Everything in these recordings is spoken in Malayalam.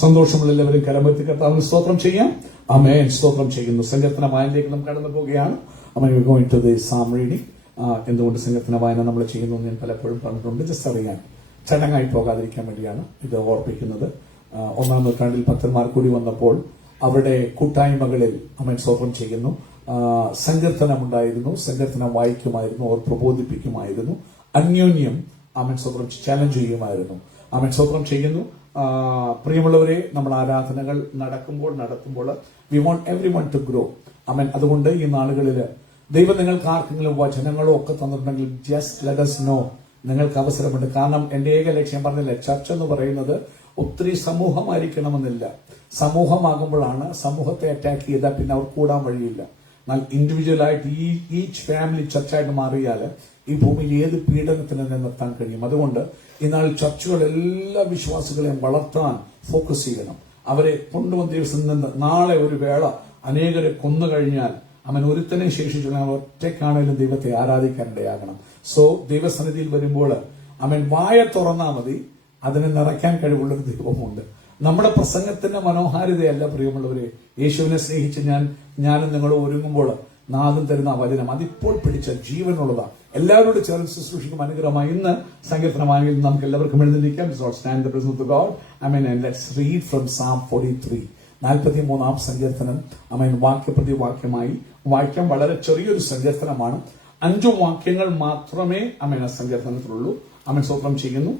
സന്തോഷമുള്ള എല്ലാവരും കരമത്തി കർത്താവിന് സ്തോത്രം ചെയ്യാം. ആമേൻ. സ്തോത്രം ചെയ്യുന്നു. സങ്കീർത്തന വായനയിലേക്ക് നാം കടന്നു പോവുകയാണ്. Going to the psalm reading. എന്തുകൊണ്ട് സങ്കീർത്തന വായന നമ്മൾ ചെയ്യുന്നു ഞാൻ പലപ്പോഴും പറഞ്ഞിട്ടുണ്ട്. ജസ്റ്റ് അറിയാൻ, ചടങ്ങായി പോകാതിരിക്കാൻ വേണ്ടിയാണ് ഇത് ഓർപ്പിക്കുന്നത്. 1-ാം നൂറ്റാണ്ടിൽ ഭക്തന്മാർ കൂടി വന്നപ്പോൾ അവരുടെ കൂട്ടായ്മകളിൽ ആമേൻ സ്തോത്രം ചെയ്യുന്നു. സങ്കീർത്തനമുണ്ടായിരുന്നു, സങ്കീർത്തനം വായിക്കുമായിരുന്നു, അവർ പ്രബോധിപ്പിക്കുമായിരുന്നു, അന്യോന്യം ആമേൻ സ്തോത്രം ചാലഞ്ച് ചെയ്യുമായിരുന്നു. ആമേൻ സ്തോത്രം ചെയ്യുന്നു. പ്രിയമുള്ളവരെ, നമ്മൾ ആരാധനകൾ നടത്തുമ്പോൾ we want every one to grow. ആമേൻ. അതുകൊണ്ട് ഈ നാളുകളിൽ ദൈവം നിങ്ങൾക്ക് ആർക്കെങ്കിലും വചനങ്ങളോ ഒക്കെ തന്നിട്ടുണ്ടെങ്കിൽ ജസ്റ്റ് ലെറ്റ് us know. നിങ്ങൾക്ക് അവസരമുണ്ട്. കാരണം എന്റെ ഏക ലക്ഷ്യം പറഞ്ഞില്ലേ, ചർച്ച എന്ന് പറയുന്നത് ഒത്തിരി സമൂഹമായിരിക്കണമെന്നില്ല. സമൂഹമാകുമ്പോഴാണ് സമൂഹത്തെ അറ്റാക്ക് ചെയ്താൽ പിന്നെ അവർ കൂടാൻ വഴിയില്ല. എന്നാൽ ഇൻഡിവിജ്വലായിട്ട് ഈച്ച് ഫാമിലി ചർച്ചായിട്ട് മാറിയാൽ ഈ ഭൂമിയിൽ ഏത് പീഡനത്തിന് നിർത്താൻ കഴിയും. അതുകൊണ്ട് ഇന്നാൾ ചർച്ചുകൾ എല്ലാ വിശ്വാസികളെയും വളർത്താൻ ഫോക്കസ് ചെയ്യണം. അവരെ കൊണ്ടുവന്ന ദിവസം നിന്ന് നാളെ ഒരു വേള അനേകരെ കൊന്നു കഴിഞ്ഞാൽ അവൻ ഒരുത്തനെ ശേഷിച്ചു ഒറ്റയ്ക്കാണെങ്കിലും ദൈവത്തെ ആരാധിക്കാനിടയാകണം. സോ ദൈവസന്നിധിയിൽ വരുമ്പോൾ അവൻ വായ തുറന്നാൽ മതി, അതിനെ നിറയ്ക്കാൻ കഴിവുള്ളൊരു ദൈവമുണ്ട്. നമ്മുടെ പ്രസംഗത്തിന്റെ മനോഹാരിതയല്ല പ്രിയമുള്ളവരെ, യേശുവിനെ സ്നേഹിച്ച് ഞാനും നിങ്ങളും ഒരുങ്ങുമ്പോൾ നാദം തരുന്ന വചനം അതിപ്പോൾ പിടിച്ച ജീവനുള്ളതാണ്. എല്ലാവരോടും ചേർന്ന് ശുശ്രൂഷിക്കും അനുഗ്രഹമായി. ഇന്ന് സങ്കീർത്തനമാണെങ്കിൽ നമുക്ക് എല്ലാവർക്കും എഴുന്നേൽക്കാം. Stand the presence of God. ആമേൻ. And let's read from Psalm 43, 43-ാം സങ്കീർത്തനം. ആമേൻ. വാക്യപ്രതി വാക്യമായി വായിക്കാൻ വളരെ ചെറിയൊരു സങ്കീർത്തനമാണ്. 5 വാക്യങ്ങൾ മാത്രമേ ആമേൻ ആ സങ്കീർത്തനത്തിലുള്ളൂ. ആമേൻ സ്തോത്രം ചെയ്യുന്നു.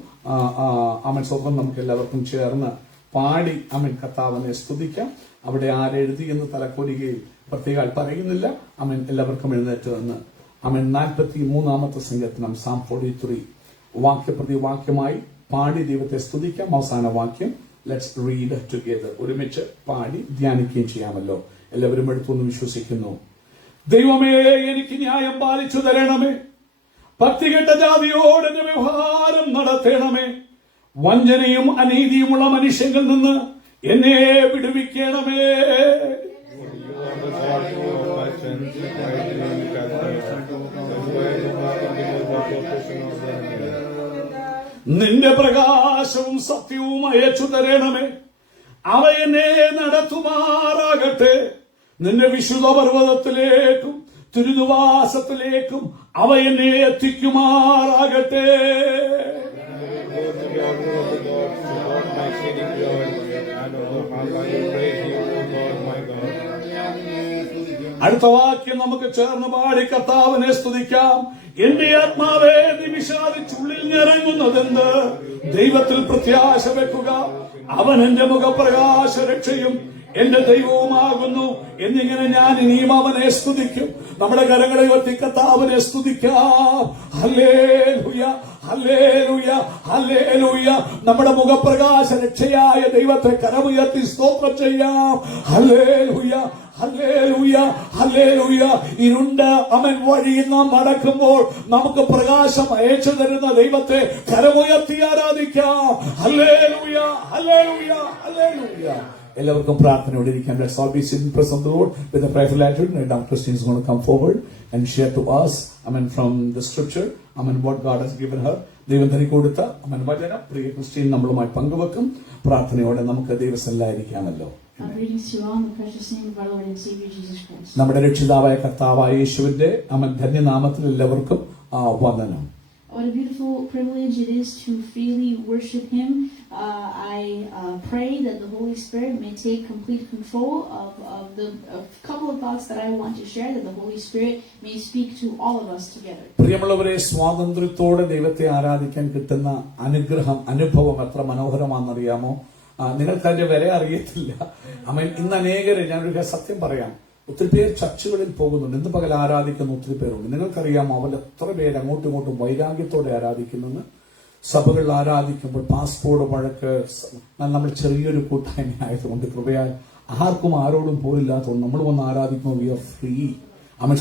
ആമേൻ സ്തോത്രം. നമുക്ക് എല്ലാവർക്കും ചേർന്ന് പാടി ആമേൻ കർത്താവിനെ സ്തുതിക്കാം. അവിടെ ആരെഴുതി എന്ന് തലക്കോലികയിൽ പ്രത്യേകം പറയുന്നില്ല. ആമേൻ. എല്ലാവർക്കും എഴുന്നേറ്റ് നിന്ന് ആമേൻ 43-ാമത്തെ സങ്കീർത്തനം സാം 43 വാക്യപ്രതി വാക്യമായി പാടി ദൈവത്തെ സ്തുതിക്കാം. അവസാന വാക്യം ലെറ്റ്സ് റീഡ് ടുഗെദർ. ഒരുമിച്ച് പാടി ധ്യാനിക്കുകയും ചെയ്യാമല്ലോ. എല്ലാവരും എടുത്തുനിന്ന് വിശ്വസിക്കുന്നു. ദൈവമേ, എനിക്ക് ന്യായം പാലിച്ചു തരണമേ. ഭക്തികെട്ട ജാതിയോട് എന്റെ വ്യവഹാരം നടത്തണമേ. വഞ്ചനയും അനീതിയുമുള്ള മനുഷ്യങ്ങളിൽ നിന്ന് എന്നെ വിടുവിക്കണമേ. നിന്റെ പ്രകാശവും സത്യവും അയച്ചു തരണമേ. അവ എന്നെ നടത്തുമാറാകട്ടെ. നിന്റെ വിശുദ്ധ പർവ്വതത്തിലേക്കും തിരുനിവാസത്തിലേക്കും അവ എന്നെ എത്തിക്കുമാറാകട്ടെ. അടുത്ത വാക്യം നമുക്ക് ചേർന്ന് പാടി കർത്താവിനെ സ്തുതിക്കാം. എന്റെ ആത്മാവേ, നീ വിഷാദിച്ചുള്ളിൽ നിറങ്ങുന്നതെന്ത്? ദൈവത്തിൽ പ്രത്യാശ വെക്കുക. അവൻ എന്റെ മുഖപ്രകാശ രക്ഷയും എന്റെ ദൈവവുമാകുന്നു. എന്നിങ്ങനെ ഞാൻ ഇനിയും അവനെ സ്തുതിക്കും. നമ്മുടെ കരങ്ങളെ ഉയർത്തി കർത്താവിനെ സ്തുതിക്കാം. Hallelujah, hallelujah, hallelujah. നമ്മുടെ മുഖപ്രകാശ രക്ഷയായ ദൈവത്തെ കരമുയർത്തി സ്തോത്രം ചെയ്യാം. Hallelujah, hallelujah, hallelujah. ഇരുണ്ട അവൻ വഴിയിൽ നാം നടക്കുമ്പോൾ നമുക്ക് പ്രകാശം അയച്ചു തരുന്ന ദൈവത്തെ കരമുയർത്തി ആരാധിക്കാം. Hallelujah, hallelujah, hallelujah. എല്ലാവർക്കും പ്രാർത്ഥനയോടെ ഇരിക്കാം. Let's all be sitting in the presence of the Lord with a prayerful attitude. And now Christine is going to come forward and share to us, amen, from the scripture, amen, what God has given her. ദൈവം തനിക്ക് കൊടുത്ത അമൻ വചനം പ്രിയ ക്രിസ്ത്യൻ നമ്മളുമായി പങ്കുവെക്കും. പ്രാർത്ഥനയോടെ നമുക്ക് ദൈവസന്നിധിയിലായിരിക്കാമല്ലോ. നമ്മുടെ രക്ഷിതാവായ കർത്താവായ യേശുവിന്റെ അമൻ ധന്യനാമത്തിൽ എല്ലാവർക്കും വന്ദനം. What a beautiful privilege it is to freely worship Him. I pray that the Holy Spirit may take complete control of the couple of thoughts that I want to share, that the Holy Spirit may speak to all of us together. പ്രിയമുള്ളവരെ, സ്വാതന്ത്ര്യത്തോടെ ദൈവത്തെ ആരാധിക്കാൻ കിട്ടുന്ന അനുഭവം എത്ര മനോഹരമാണെന്നറിയാമോ? നിങ്ങൾക്ക് അതിന്റെ വില അറിയത്തില്ല. ഇന്ന് അനേകരെ, ഞാനൊരു സത്യം പറയാം, ഒത്തിരി പേർ ചർച്ചുകളിൽ പോകുന്നുണ്ട്. ഇന്ന് പകൽ ആരാധിക്കുന്ന ഒത്തിരി പേരുണ്ട്. നിങ്ങൾക്കറിയാമോ അവർ എത്ര പേര് അങ്ങോട്ടും ഇങ്ങോട്ടും വൈരാഗ്യത്തോടെ ആരാധിക്കുന്നെന്ന്? സഭകളിൽ ആരാധിക്കുമ്പോൾ പാസ്പോർട്ട് വഴക്ക്. നമ്മൾ ചെറിയൊരു കൂട്ടായ്മ ആയതുകൊണ്ട് കൃപയാൽ ആർക്കും ആരോടും പോരില്ലാത്തതുകൊണ്ട് നമ്മൾ വന്ന് ആരാധിക്കുമ്പോൾ വി ആർ ഫ്രീ.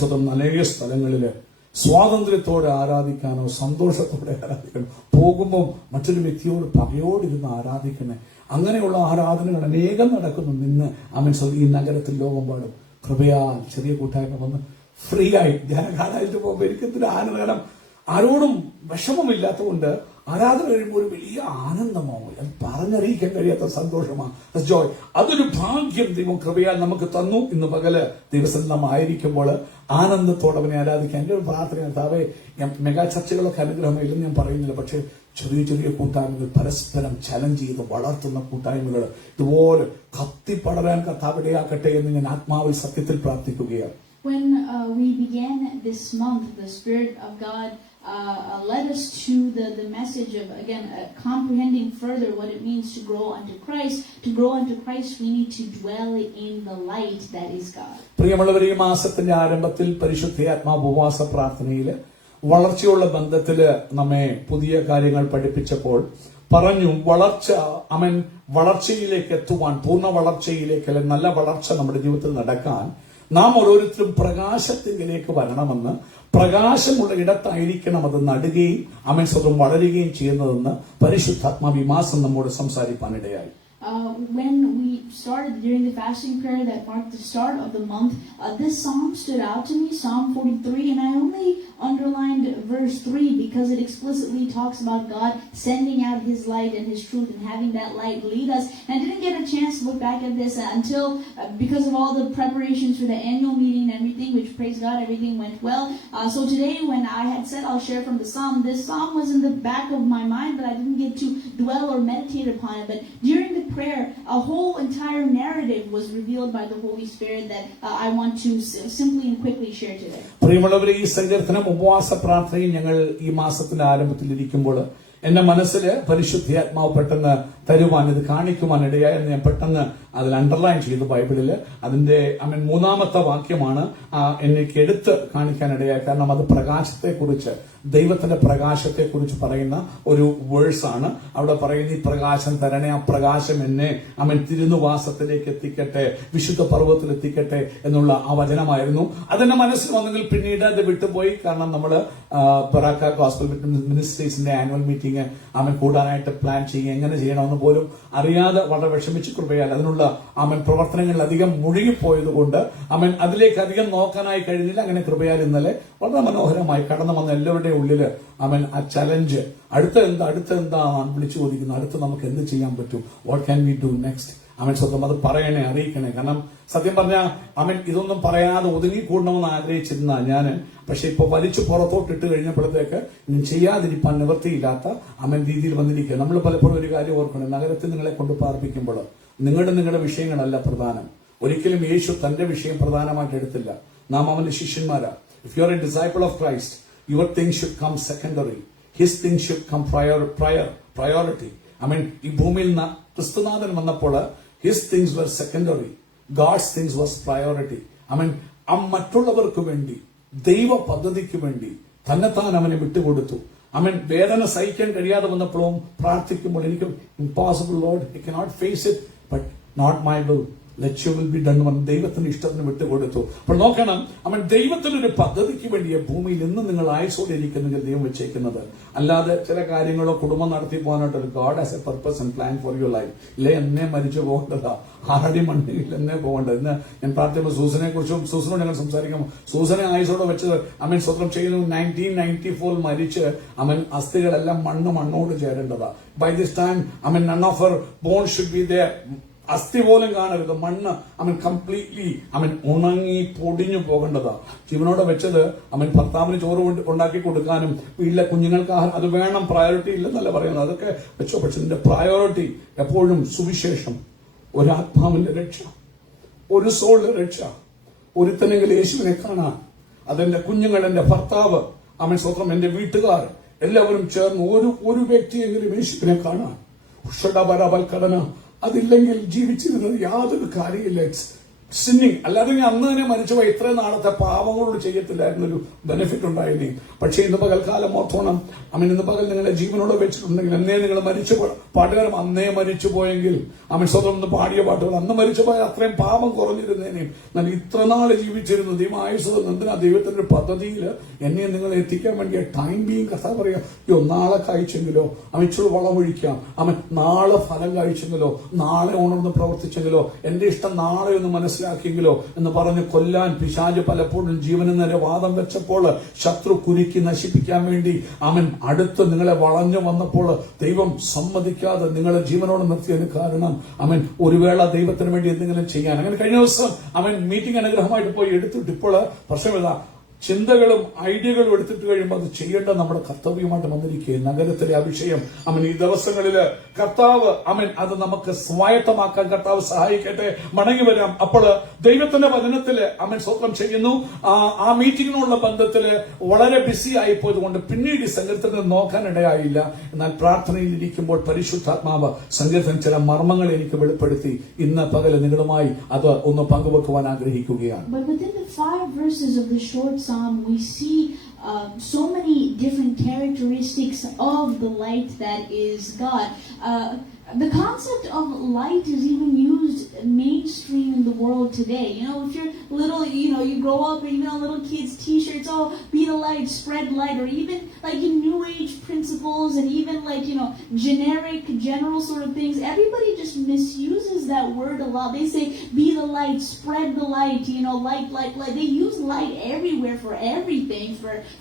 സ്വന്തം അനേക സ്ഥലങ്ങളില് സ്വാതന്ത്ര്യത്തോടെ ആരാധിക്കാനോ സന്തോഷത്തോടെ ആരാധിക്കാനോ പോകുമ്പോൾ മറ്റൊരു വ്യക്തിയോട് പകയോടിരുന്ന് ആരാധിക്കണേ. അങ്ങനെയുള്ള ആരാധനകൾ അനേകം നടക്കുന്നു ഇന്ന് ഈ നഗരത്തിൽ ലോകമ്പാടും. കൃപയാൽ ചെറിയ കൂട്ടായ്മ വന്ന് ഫ്രീ ആയി ധ്യാനകാലായിട്ട് പോകുമ്പോൾ എനിക്കെന്തൊരു ആനന്ദം. ആരോടും വിഷമമില്ലാത്തതുകൊണ്ട് ആരാധന കഴിയുമ്പോൾ ഒരു വലിയ ആനന്ദമാവും, അത് പറഞ്ഞറിയിക്കാൻ കഴിയാത്ത സന്തോഷമാണ്, ജോയ്. അതൊരു ഭാഗ്യം ദൈവം കൃപയാൽ നമുക്ക് തന്നു. ഇന്ന് പകല് ദിവസം നാം ആയിരിക്കുമ്പോൾ ആനന്ദത്തോടെ അവനെ ആരാധിക്കാൻ എൻ്റെ ഒരു പ്രാർത്ഥന. കർത്താവേ, മെഗാ ചർച്ചകളൊക്കെ അനുഗ്രഹമില്ലെന്ന് ഞാൻ പറയുന്നില്ല, പക്ഷെ ചെറിയ ചെറിയ കൂട്ടായ്മകൾ പരസ്പരം ചലഞ്ച് ചെയ്ത് വളർത്തുന്ന കൂട്ടായ്മകൾ ഇതുപോലെ കത്തിപ്പടരാൻ കർത്താവ് ഇടയാക്കട്ടെ എന്ന് ഞാൻ ആത്മാവിൽ സത്യത്തിൽ പ്രാർത്ഥിക്കുകയാണ്. When we began this month, the Spirit of God led us to the message of, again, comprehending further what it means to grow unto Christ. To grow unto Christ, we need to dwell in the light that is God. പ്രിയമുള്ളവരെ, ഈ മാസത്തിന്റെ ആരംഭത്തിൽ പരിശുദ്ധാത്മാ ഉപവാസ പ്രാർത്ഥനയില് വളർച്ചയുള്ള ബന്ധത്തില് നമ്മെ പുതിയ കാര്യങ്ങൾ പഠിപ്പിച്ചപ്പോൾ പറഞ്ഞു, വളർച്ചയിലേക്ക് എത്തുവാൻ, പൂർണ്ണ വളർച്ചയിലേക്ക്, അല്ലെങ്കിൽ നല്ല വളർച്ച നമ്മുടെ ജീവിതത്തിൽ നടക്കാൻ നാം ഓരോരുത്തരും പ്രകാശത്തിലേക്ക് വരണമെന്ന്, പ്രകാശമുള്ള ഇടത്തായിരിക്കണം അത് നടുകയും സ്വന്തം വളരുകയും ചെയ്യുന്നതെന്ന് പരിശുദ്ധാത്മാവ് ഈ മാസം നമ്മോട് സംസാരിക്കാനിടയായി. When we started during the fasting prayer that marked the start of the month, this psalm stood out to me, Psalm 43, and I only underlined verse 3 because it explicitly talks about God sending out His light and His truth and having that light lead us. And I didn't get a chance to look back at this until because of all the preparations for the annual meeting and everything, which, praise God, everything went well. So today when I had said I'll share from the psalm, this psalm was in the back of my mind, but I didn't get to dwell or meditate upon it. But during the prayer, a whole entire narrative was revealed by the Holy Spirit that I want to simply and quickly share today. പ്രിയമുള്ളവരെ, ഈ സങ്കീർത്തനം ഉപവാസ പ്രാർത്ഥനയിൽ ഞങ്ങൾ ഈ മാസത്തിന്റെ ആരംഭത്തിൽ ഇരിക്കുമ്പോൾ എന്റെ മനസ്സിൽ പരിശുദ്ധാത്മാവ് പെട്ടെന്ന് തരുവാൻ, ഇത് കാണിക്കുവാൻ ഇടയായെന്ന് ഞാൻ പെട്ടെന്ന് അതിൽ അണ്ടർലൈൻ ചെയ്തു ബൈബിളില്. അതിന്റെ മൂന്നാമത്തെ വാക്യമാണ് എനിക്ക് എടുത്ത് കാണിക്കാനിടയായി. കാരണം അത് പ്രകാശത്തെക്കുറിച്ച്, ദൈവത്തിന്റെ പ്രകാശത്തെക്കുറിച്ച് പറയുന്ന ഒരു വേഴ്സാണ്. അവിടെ പറയുന്ന, ഈ പ്രകാശം തരണേ, ആ പ്രകാശം എന്നെ തിരുനിവാസത്തിലേക്ക് എത്തിക്കട്ടെ, വിശുദ്ധ പർവ്വതത്തിൽ എത്തിക്കട്ടെ എന്നുള്ള ആ വചനമായിരുന്നു. അതെന്റെ മനസ്സിൽ വന്നെങ്കിൽ പിന്നീട് അത് വിട്ടുപോയി. കാരണം നമ്മള് ബറാക്ക ഗോസ്പൽ മിനിസ്ട്രീസിന്റെ ആനുവൽ മീറ്റിംഗ് കൂടാനായിട്ട് പ്ലാൻ ചെയ്യുക, എങ്ങനെ ചെയ്യണമെന്ന് പോലും അറിയാതെ വളരെ വിഷമിച്ച് കൃപയാൽ അതിനുള്ള പ്രവർത്തനങ്ങളിൽ അധികം മുഴുകിപ്പോയതുകൊണ്ട് അതിലേക്ക് അധികം നോക്കാനായി കഴിഞ്ഞില്ല. അങ്ങനെ കൃപയാൽ ഇന്നലെ വളരെ മനോഹരമായി കടന്നു വന്ന എല്ലാവരുടെയും ഉള്ളില് ആ ചലഞ്ച്, അടുത്ത എന്താണെന്ന് വിളിച്ചു ചോദിക്കുന്നു, അടുത്ത് നമുക്ക് എന്ത് ചെയ്യാൻ പറ്റും, what can we do next. സ്വന്തം അത് പറയണേ, അറിയിക്കണേ. കാരണം സത്യം പറഞ്ഞാൽ ഇതൊന്നും പറയാതെ ഒതുങ്ങിക്കൂടണമെന്ന് ആഗ്രഹിച്ചിരുന്ന ഞാൻ, പക്ഷെ ഇപ്പൊ വലിച്ചു പുറത്തോട്ടിട്ട് കഴിഞ്ഞപ്പോഴത്തേക്ക് ചെയ്യാതിരിക്കാൻ നിവൃത്തിയില്ലാത്ത രീതിയിൽ വന്നിരിക്കുക. നമ്മൾ പലപ്പോഴും ഒരു കാര്യം ഓർക്കണം, നഗരത്തിൽ നിങ്ങളെ കൊണ്ട് പാർപ്പിക്കുമ്പോൾ നിങ്ങളുടെ വിഷയങ്ങളല്ല പ്രധാനം. ഒരിക്കലും യേശു തന്റെ വിഷയം പ്രധാനമായിട്ട് എടുത്തില്ല. നാം അവന്റെ ശിഷ്യന്മാരാ. If you are a disciple of Christ, your things should come secondary, his things should come priority. ഈ ഭൂമിയിൽ ക്രിസ്തുനാഥൻ വന്നപ്പോൾ his things were secondary, God's things was priority. മറ്റുള്ളവർക്ക് വേണ്ടി, ദൈവ പദ്ധതിക്ക് വേണ്ടി തന്നെത്താൻ അവനെ വിട്ടുകൊടുത്തു. വേദന സഹിക്കാൻ കഴിയാതെ വന്നപ്പോഴും പ്രാർത്ഥിക്കുമ്പോൾ, എനിക്ക് impossible Lord, I cannot face it, but not my will, let your will be done. ദൈവത്തിന്റെ ഇഷ്ടത്തിന് വിട്ടുകൊടുത്തു. അപ്പോൾ നോക്കണം, ദൈവത്തിനൊരു പദ്ധതിക്ക് വേണ്ടിയ ഭൂമിയിൽ ഇന്ന് നിങ്ങൾ ആയുസോടെ ഇരിക്കുന്നെങ്കിൽ ദൈവം വെച്ചേക്കുന്നത്. അല്ലാതെ ചില കാര്യങ്ങളോ കുടുംബം നടത്തി പോകാനായിട്ടൊരു God has a purpose and plan for your life. ഇല്ലേ, എന്നെ മരിച്ചു പോകേണ്ടതാ, ആറടി മണ്ണിൽ എന്നെ പോകേണ്ടത്. ഇന്ന് ഞാൻ പ്രാർത്ഥിക്കുമ്പോൾ സൂസനെ കുറിച്ചും സൂസനോട് ഞങ്ങൾ സംസാരിക്കുമ്പോൾ, സൂസനെ ആയുസോടെ വെച്ചത് സ്വന്തം ചെയ്യുന്നു 1994 മരിച്ച് അസ്ഥികളെല്ലാം മണ്ണോട് ചേരേണ്ടതാ. By this time none of her bone should be there. അസ്ഥി പോലും കാണരുത്, മണ്ണ് കംപ്ലീറ്റ്ലി ഉണങ്ങി പൊടിഞ്ഞു പോകേണ്ടതാ. ജീവനോടെ വെച്ചത് ഭർത്താവിന് ചോറ് ഉണ്ടാക്കി കൊടുക്കാനും വീട്ടിലെ കുഞ്ഞുങ്ങൾക്ക് ആഹാരം, അത് വേണം, പ്രയോറിറ്റി ഇല്ലെന്നല്ല പറയുന്നത്, അതൊക്കെ വെച്ചോ. പക്ഷെ ഇതിന്റെ പ്രയോറിറ്റി എപ്പോഴും സുവിശേഷം, ഒരാത്മാവിന്റെ രക്ഷ, ഒരു സോളിന്റെ രക്ഷ, ഒരുത്തനെങ്കിൽ യേശുവിനെ കാണാൻ, അതെന്റെ കുഞ്ഞുങ്ങൾ, എന്റെ ഭർത്താവ്, സ്വന്തം എന്റെ വീട്ടുകാർ എല്ലാവരും ചേർന്ന് ഒരു വ്യക്തിയെങ്കിലും യേശുവിനെ കാണാൻ. ഘടന അതില്ലെങ്കിൽ ജീവിച്ചിരുന്നത് യാതൊരു കാര്യമില്ല. സിന്നിങ്. അല്ലാതെ അന്ന് തന്നെ മരിച്ചുപോയി ഇത്ര നാളത്തെ പാപങ്ങളോട് ചെയ്യത്തില്ലായിരുന്നൊരു ബെനിഫിറ്റ് ഉണ്ടായിരുന്നു. പക്ഷെ ഇന്ന് പകൽക്കാലം ഓർത്തോണം, ഇന്ന് പകൽ നിങ്ങളെ ജീവനോട് വെച്ചിട്ടുണ്ടെങ്കിൽ, എന്നേ നിങ്ങൾ മരിച്ചു പാട്ടുകാരും അന്നേ മരിച്ചു പോയെങ്കിൽ സ്വന്തം ഒന്ന് പാടിയ പാട്ടുകൾ അന്ന് മരിച്ചു പോയാൽ അത്രയും പാപം കുറഞ്ഞിരുന്നേനെയും. എന്നാൽ ഇത്ര നാള് ജീവിച്ചിരുന്നത് ഈ ആയുസ് എന്തിനാ? ദൈവത്തിന്റെ ഒരു പദ്ധതിയിൽ എന്നെ നിങ്ങളെ എത്തിക്കാൻ വേണ്ടിയ ടൈം ബീങ്. കഥ പറയാം, നാളെ കഴിച്ചെങ്കിലോ, ഇച്ചിരി വളമൊഴിക്കാം, നാളെ ഫലം കഴിച്ചെങ്കിലോ, നാളെ ഉണർന്ന് പ്രവർത്തിച്ചെങ്കിലോ, എന്റെ ഇഷ്ടം നാളെ ഒന്ന് മനസ്സിൽ മനസ്സിലാക്കിയെങ്കിലോ എന്ന് പറഞ്ഞ് കൊല്ലാൻ പിശാച് പലപ്പോഴും ജീവന് നേരെ വാദം വെച്ചപ്പോൾ, ശത്രു കുരുക്കി നശിപ്പിക്കാൻ വേണ്ടി അവൻ അടുത്ത് നിങ്ങളെ വളഞ്ഞു വന്നപ്പോൾ ദൈവം സമ്മതിക്കാതെ നിങ്ങളെ ജീവനോട് നിർത്തിയതിന് കാരണം അവൻ ഒരു വേള ദൈവത്തിന് വേണ്ടി എന്തെങ്കിലും ചെയ്യാൻ. അങ്ങനെ കഴിഞ്ഞ ദിവസം അവൻ മീറ്റിംഗ് അനുഗ്രഹമായിട്ട് പോയി എടുത്തിട്ട് ഇപ്പോൾ പ്രശ്നമില്ല, ചിന്തകളും ഐഡിയകളും എടുത്തിട്ട് കഴിയുമ്പോൾ അത് ചെയ്യേണ്ട നമ്മുടെ കർത്തവ്യമായിട്ട് വന്നിരിക്കുക. നഗരത്തിലെ അഭിഷേകം ഈ ദിവസങ്ങളില് കർത്താവ് അത് നമുക്ക് സ്വായത്തമാക്കാൻ കർത്താവ് സഹായിക്കട്ടെ. മടങ്ങി വരാം. അപ്പോൾ ദൈവത്തിന്റെ വചനത്തില് സ്തോത്രം ചെയ്യുന്നു. ആ മീറ്റിംഗിനുള്ള ബന്ധത്തില് വളരെ ബിസി ആയിപ്പോയത് കൊണ്ട് പിന്നീട് ഈ സങ്കീർത്തനം നോക്കാനിടയായില്ല. എന്നാൽ പ്രാർത്ഥനയിൽ ഇരിക്കുമ്പോൾ പരിശുദ്ധാത്മാവ് സങ്കീർത്തനം ചില മർമ്മങ്ങൾ എനിക്ക് വെളിപ്പെടുത്തി ഇന്ന് പകല് നിങ്ങളുമായി അത് ഒന്ന് പങ്കുവെക്കുവാൻ ആഗ്രഹിക്കുകയാണ്. We see so many different characteristics of the light that is God. The concept of light is even used mainstream in the world today. If you're little, you grow up and even on little kids' t-shirts, oh, be the light, spread light, or even like in New Age principles and even like, generic, general sort of things. Everybody just misuses that word a lot. They say, be the light, spread the light, light. They use light everywhere for everything,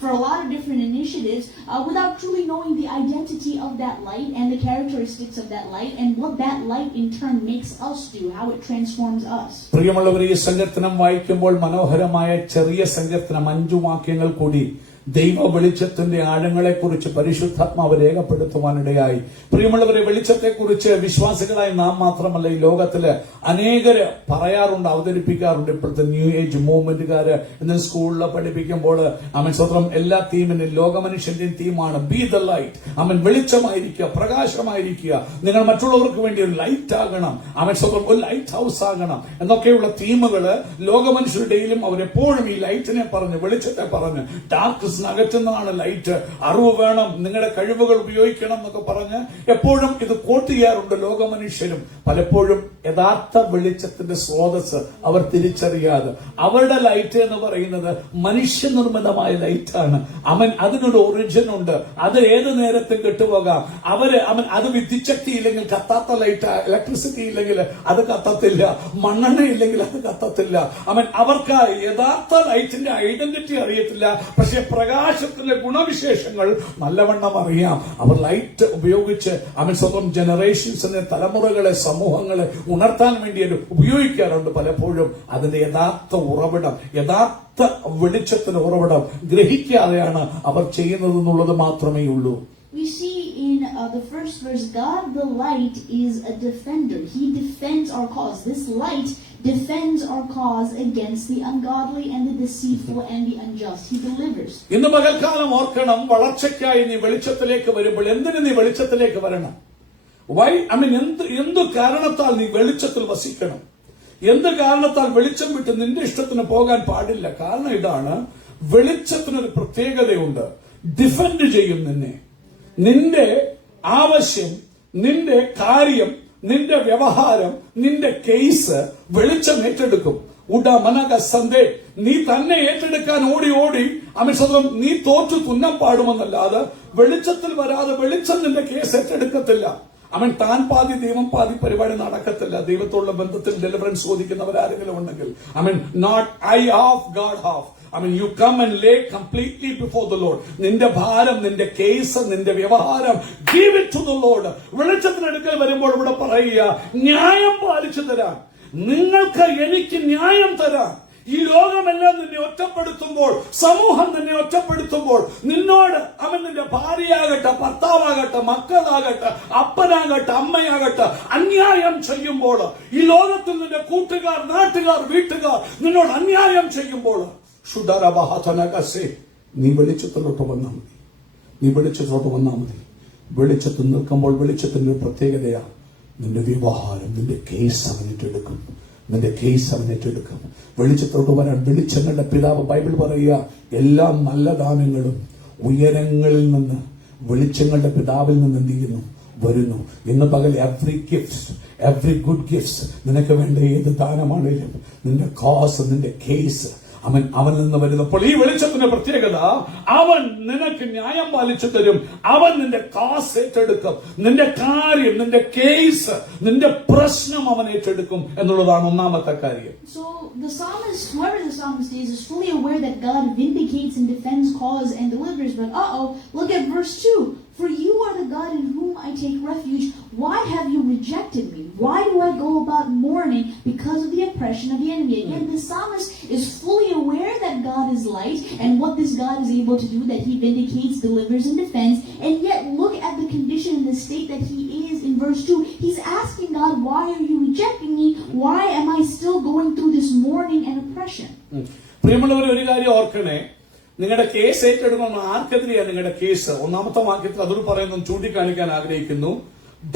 for a lot of different initiatives, without truly knowing the identity of that light and the characteristics of that light. And what that light in turn makes us do, how it transforms us. പ്രിയമുള്ളവരെ, ഈ സങ്കീർത്തനം വായിക്കുമ്പോൾ മനോഹരമായ ചെറിയ സങ്കീർത്തനം 5 വാക്യങ്ങൾ കൂടി ദൈവ വെളിച്ചത്തിന്റെ ആഴങ്ങളെക്കുറിച്ച് പരിശുദ്ധാത്മാവ് രേഖപ്പെടുത്തുവാനിടയായി. പ്രിയമുള്ളവരെ, വെളിച്ചത്തെക്കുറിച്ച് വിശ്വാസികളായി നാം മാത്രമല്ല ഈ ലോകത്തില് അനേകര് പറയാറുണ്ട്, അവതരിപ്പിക്കാറുണ്ട്. ഇപ്പോഴത്തെ ന്യൂ ഏജ് മൂവ്മെന്റുകാര് ഇന്ന് സ്കൂളിൽ പഠിപ്പിക്കുമ്പോൾ സ്വന്തം എല്ലാ തീമിനും ലോകമനുഷ്യന്റെയും തീമാണ് ബി ദ ലൈറ്റ്. വെളിച്ചമായിരിക്കുക, പ്രകാശമായിരിക്കുക, നിങ്ങൾ മറ്റുള്ളവർക്ക് വേണ്ടി ഒരു ലൈറ്റ് ആകണം, സ്വന്തം ഒരു ലൈറ്റ് ഹൗസ് ആകണം എന്നൊക്കെയുള്ള തീമുകള് ലോകമനുഷ്യരുടെയിലും അവരെപ്പോഴും ഈ ലൈറ്റിനെ പറഞ്ഞ് വെളിച്ചത്തെ പറഞ്ഞ് ഡാർക്ക് അകറ്റുന്നതാണ് ലൈറ്റ്. അറിവ് വേണം, നിങ്ങളുടെ കഴിവുകൾ ഉപയോഗിക്കണം എന്നൊക്കെ പറഞ്ഞ് എപ്പോഴും ഇത് കോട്ട് ചെയ്യാറുണ്ട് ലോകമനുഷ്യരും. പലപ്പോഴും യഥാർത്ഥ വെളിച്ചത്തിന്റെ സ്രോതസ് അവർ തിരിച്ചറിയാതെ അവരുടെ ലൈറ്റ് എന്ന് പറയുന്നത് മനുഷ്യനിർമ്മിതമായ ലൈറ്റാണ്. അതിനൊരു ഒറിജിൻ ഉണ്ട്. അത് ഏത് നേരത്തും കെട്ടുപോകാം. അത് വിദ്യുച്ഛക്തി ഇല്ലെങ്കിൽ കത്താത്ത ലൈറ്റ്, ഇലക്ട്രിസിറ്റി ഇല്ലെങ്കിൽ അത് കത്തത്തില്ല, മണ്ണെണ്ണ ഇല്ലെങ്കിൽ അത് കത്തത്തില്ല. അവർക്ക് യഥാർത്ഥ ലൈറ്റിന്റെ ഐഡന്റിറ്റി അറിയത്തില്ല, പക്ഷെ പ്രകാശത്തിലെ ഗുണവിശേഷങ്ങൾ നല്ലവണ്ണം അറിയാം. അവർ ലൈറ്റ് ഉപയോഗിച്ച് സ്വന്തം ജനറേഷൻസിനെ, തലമുറകളെ, സമൂഹങ്ങളെ ഉണർത്താൻ വേണ്ടി അത് ഉപയോഗിക്കാറുണ്ട്. പലപ്പോഴും അതിന്റെ യഥാർത്ഥ ഉറവിടം, യഥാർത്ഥ വെളിച്ചത്തിന് ഉറവിടം ഗ്രഹിക്കാതെയാണ് അവർ ചെയ്യുന്നതെന്നുള്ളത് മാത്രമേ ഉള്ളൂ. We see in the first verse, God the light is a defender. He defends our cause. This light defends our cause against the ungodly and the deceitful and the unjust. He delivers. ഇന്ന് പകൽക്കാലം ഓർക്കണം, വളർച്ചയ്ക്കായി നീ വെളിച്ചത്തിലേക്ക് വരുമ്പോൾ എന്തിനു നീ വെളിച്ചത്തിലേക്ക് വരണം? എന്ത് കാരണത്താൽ നീ വെളിച്ചത്തിൽ വസിക്കണം? എന്ത് കാരണത്താൽ വെളിച്ചം വിട്ട് നിന്റെ ഇഷ്ടത്തിന് പോകാൻ പാടില്ല? കാരണം ഇതാണ്, വെളിച്ചത്തിനൊരു പ്രത്യേകതയുണ്ട്. ഡിഫെൻഡ് ചെയ്യും നിന്നെ. നിന്റെ ആവശ്യം, നിന്റെ കാര്യം, നിന്റെ വ്യവഹാരം, നിന്റെ കേസ് വെളിച്ചം ഏറ്റെടുക്കും. സന്ദേ നീ തന്നെ ഏറ്റെടുക്കാൻ ഓടി സ്വന്തം നീ തോറ്റു തുന്നം പാടുമെന്നല്ലാതെ വെളിച്ചത്തിൽ വരാതെ വെളിച്ചം നിന്റെ കേസ് ഏറ്റെടുക്കത്തില്ല. താൻ പാതി ദൈവം പാതി പരിപാടി നടക്കത്തില്ല. ദൈവത്തോടുള്ള ബന്ധത്തിൽ ഡെലിവറൻസ് ചോദിക്കുന്നവരാരെങ്കിലും ഉണ്ടെങ്കിൽ not I have, God have. you come and lay completely before the Lord. നിന്റെ ഭാരം, നിന്റെ കേസ്, നിന്റെ വ്യവഹാരം give it to the Lord. വെളിച്ചത്തിനടുക്കൽ വരുമ്പോൾ ഇവിടെ പറയുക, ന്യായം പാലിച്ചു തരാൻ, നിങ്ങൾക്ക് എനിക്ക് ന്യായം തരാൻ. ഈ ലോകമെല്ലാം നിന്നെ ഒറ്റപ്പെടുത്തുമ്പോൾ, സമൂഹം നിന്നെ ഒറ്റപ്പെടുത്തുമ്പോൾ, നിന്നോട് നിന്റെ ഭാര്യയാകട്ടെ, ഭർത്താവാകട്ടെ, മക്കളാകട്ടെ, അപ്പനാകട്ടെ, അമ്മയാകട്ടെ അന്യായം ചെയ്യുമ്പോൾ, ഈ ലോകത്തിൽ നിന്റെ കൂട്ടുകാർ, നാട്ടുകാർ, വീട്ടുകാർ നിന്നോട് അന്യായം ചെയ്യുമ്പോൾ, നീ വെളിച്ചത്തിലോട്ട് വന്നാൽ മതി. നീ വെളിച്ചത്തിലോട്ട് വന്നാൽ മതി. വെളിച്ചത്തിൽ നിൽക്കുമ്പോൾ വെളിച്ചത്തിന്റെ പ്രത്യേകതയാണ് നിന്റെ വ്യവഹാരം, നിന്റെ കേസ് അവനേറ്റെടുക്കും. നിന്റെ കേസ് അവനേറ്റെടുക്കും. വെളിച്ചത്തോട്ട് വരാൻ വെളിച്ചങ്ങളുടെ പിതാവ് ബൈബിൾ പറയുക, എല്ലാ നല്ല ദാനങ്ങളും ഉയരങ്ങളിൽ നിന്ന്, വെളിച്ചങ്ങളുടെ പിതാവിൽ നിന്ന് എന്ത് ചെയ്യുന്നു? വരുന്നു. ഇന്ന് പകൽ every gift, every good gifts, നിനക്ക് വേണ്ട ഏത് ദാനമാണെങ്കിലും നിന്റെ കോസ്, നിന്റെ കേസ് അവനിൽ നിന്ന് വരുന്നപ്പോൾ ഈ വെളിച്ചത്തിന്റെ പ്രത്യേകത, അവൻ നിനക്ക് ന്യായം പാലിച്ചു തരും. അവൻ നിന്റെ കാസ് ഏറ്റെടുക്കും. നിന്റെ കാര്യം, നിന്റെ കേസ്, നിന്റെ പ്രശ്നം അവൻ ഏറ്റെടുക്കും എന്നുള്ളതാണ് ഒന്നാമത്തെ കാര്യം. So the psalmist, whoever the psalmist is fully aware that God vindicates and defends cause and delivers. But look at verse 2. For you are the God in whom I take refuge. Why have you rejected me? Why do I go about mourning because of the oppression of the enemy? Again, the psalmist is fully aware that God is light and what this God is able to do, that he vindicates, delivers, and defends. And yet look at the condition and the state that he is in verse 2. He's asking God, why are you rejecting me? Why am I still going through this mourning and oppression? പ്രിയമുള്ളവർ, ഒരു കാര്യം ഓർക്കണേ. നിങ്ങളുടെ കേസ് ഏറ്റെടുക്കണം. ആർക്കെതിരെയാണ് നിങ്ങളുടെ കേസ്? ഒന്നാമത്തെ വാക്യത്തിൽ അതൊരു പറയുന്നു, ചൂണ്ടിക്കാണിക്കാൻ ആഗ്രഹിക്കുന്നു.